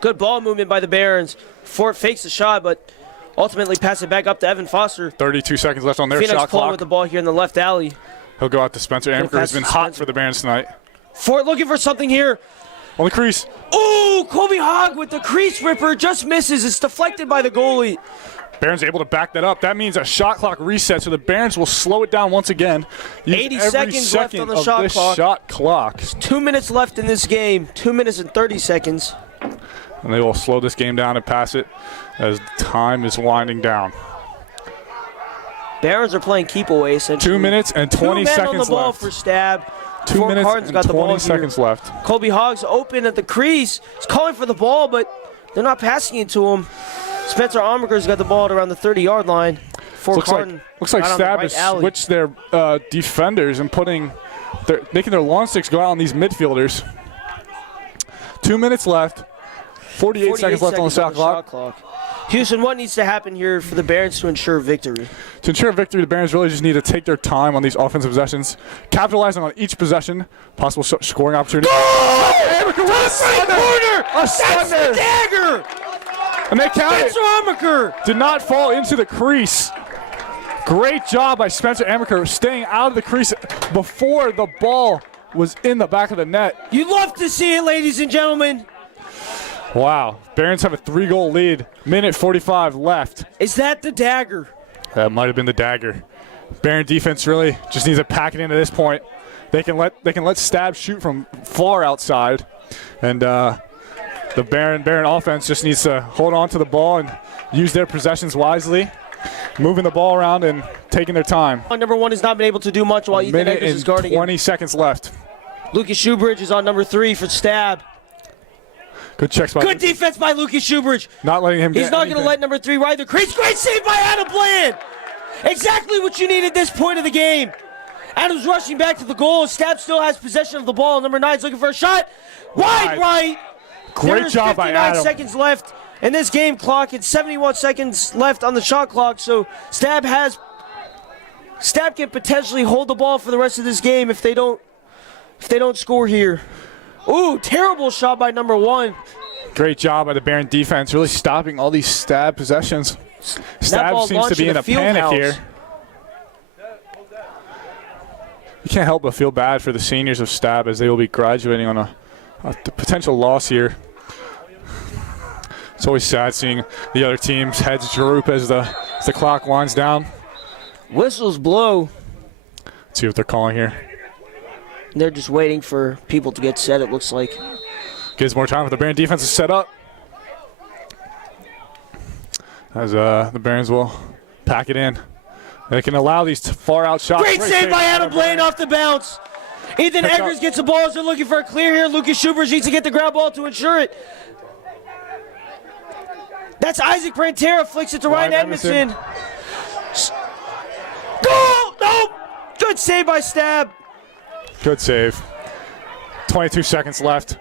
Good ball movement by the Barons. Fort fakes the shot, but ultimately pass it back up to Evan Foster. 32 seconds left on their Phoenix shot Pullen clock. with the ball here in the left alley. He'll go out to Spencer Amaker, pass who's been to hot Spencer. for the Barons tonight. Fort looking for something here. On the crease. Ooh, Colby Hogg with the crease ripper just misses. It's deflected by the goalie. Barons able to back that up. That means a shot clock reset, so the Barons will slow it down once again. Use 80 every seconds left second on the of shot this clock. shot clock. 2 minutes left in this game. 2 minutes and 30 seconds. And they will slow this game down and pass it as time is winding down. Barons are playing keep away essentially. 2 minutes and 20 2 men seconds on the ball left. for Stab. 2 Fort minutes Carden's and got the ball 20 here. seconds left. Colby Hoggs open at the crease. He's calling for the ball, but they're not passing it to him. Spencer Omiger's got the ball at around the 30-yard line. Fort Looks Carden like out on the Stab right has alley. switched their defenders and making their long sticks go out on these midfielders. 2 minutes left. 48 seconds left on the shot clock. Houston, what needs to happen here for the Barons to ensure victory? To ensure victory, the Barons really just need to take their time on these offensive possessions, capitalizing on each possession, possible scoring opportunity. Right corner! A That's stunner! the dagger! And they counted. Spencer Omiger! Did not fall into the crease. Great job by Spencer Amaker staying out of the crease before the ball was in the back of the net. You love to see it, ladies and gentlemen. Wow. Barons have a 3-goal lead. Minute 45 left. Is that the dagger? That might have been the dagger. Baron defense really just needs to pack it in at this point. They can let Stab shoot from far outside, and the Baron offense just needs to hold on to the ball and use their possessions wisely, moving the ball around and taking their time. Number 1 has not been able to do much while Ethan Minute Eggers is and guarding 20 him. seconds left. Lucas Shoebridge is on number 3 for Stab. Good checks by Good defense by Lucas Shoebridge. not letting him. He's not going to let number 3 ride the crease. Great save by Adam Bland. Exactly what you need at this point of the game. Adams rushing back to the goal. Stab still has possession of the ball. Number 9's looking for a shot. Wide right. Great There's job by 59 Adam. seconds left in this game clock. It's 71 seconds left on the shot clock. So Stab can potentially hold the ball for the rest of this game if they don't score here. Ooh, terrible shot by number 1. Great job by the Baron defense, really stopping all these Stab possessions. Stab ball seems to be in launched a in the panic field here. house. You can't help but feel bad for the seniors of Stab as they will be graduating on a potential loss here. It's always sad seeing the other team's heads droop as the clock winds down. Whistles blow. Let's see what they're calling here. They're just waiting for people to get set, it looks like. Gives more time for the Baron defense to set up. As the Barons will pack it in. They can allow these far out shots. Great save by Adam Blaine off the bounce. Ethan Pick Eggers up. gets the ball as they're looking for a clear here. Lucas Schubert needs to get the ground ball to ensure it. That's Isaac Prantera, flicks it to Ryan Edmondson. Goal! No! Good save by Stab. Good save. 22 seconds left.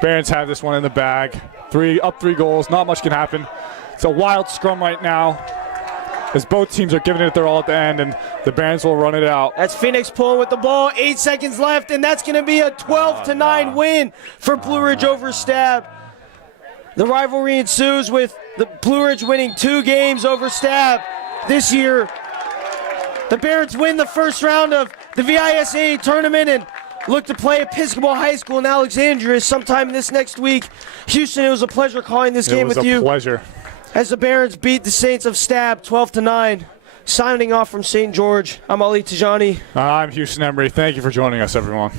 Barons have this one in the bag. 3 goals. Not much can happen. It's a wild scrum right now, as both teams are giving it their all at the end, and the Barons will run it out. That's Phoenix pulling with the ball. 8 seconds left, and that's going to be a 12-9 win for Blue Ridge over Stab. The rivalry ensues with the Blue Ridge winning 2 games over Stab this year. The Barons win the first round of the VISA tournament and look to play Episcopal High School in Alexandria sometime this next week. Houston, it was a pleasure calling this game with you. It was a pleasure. As the Barons beat the Saints of Stab 12-9. Signing off from St. George, I'm Ali Tajani. I'm Houston Emery. Thank you for joining us, everyone.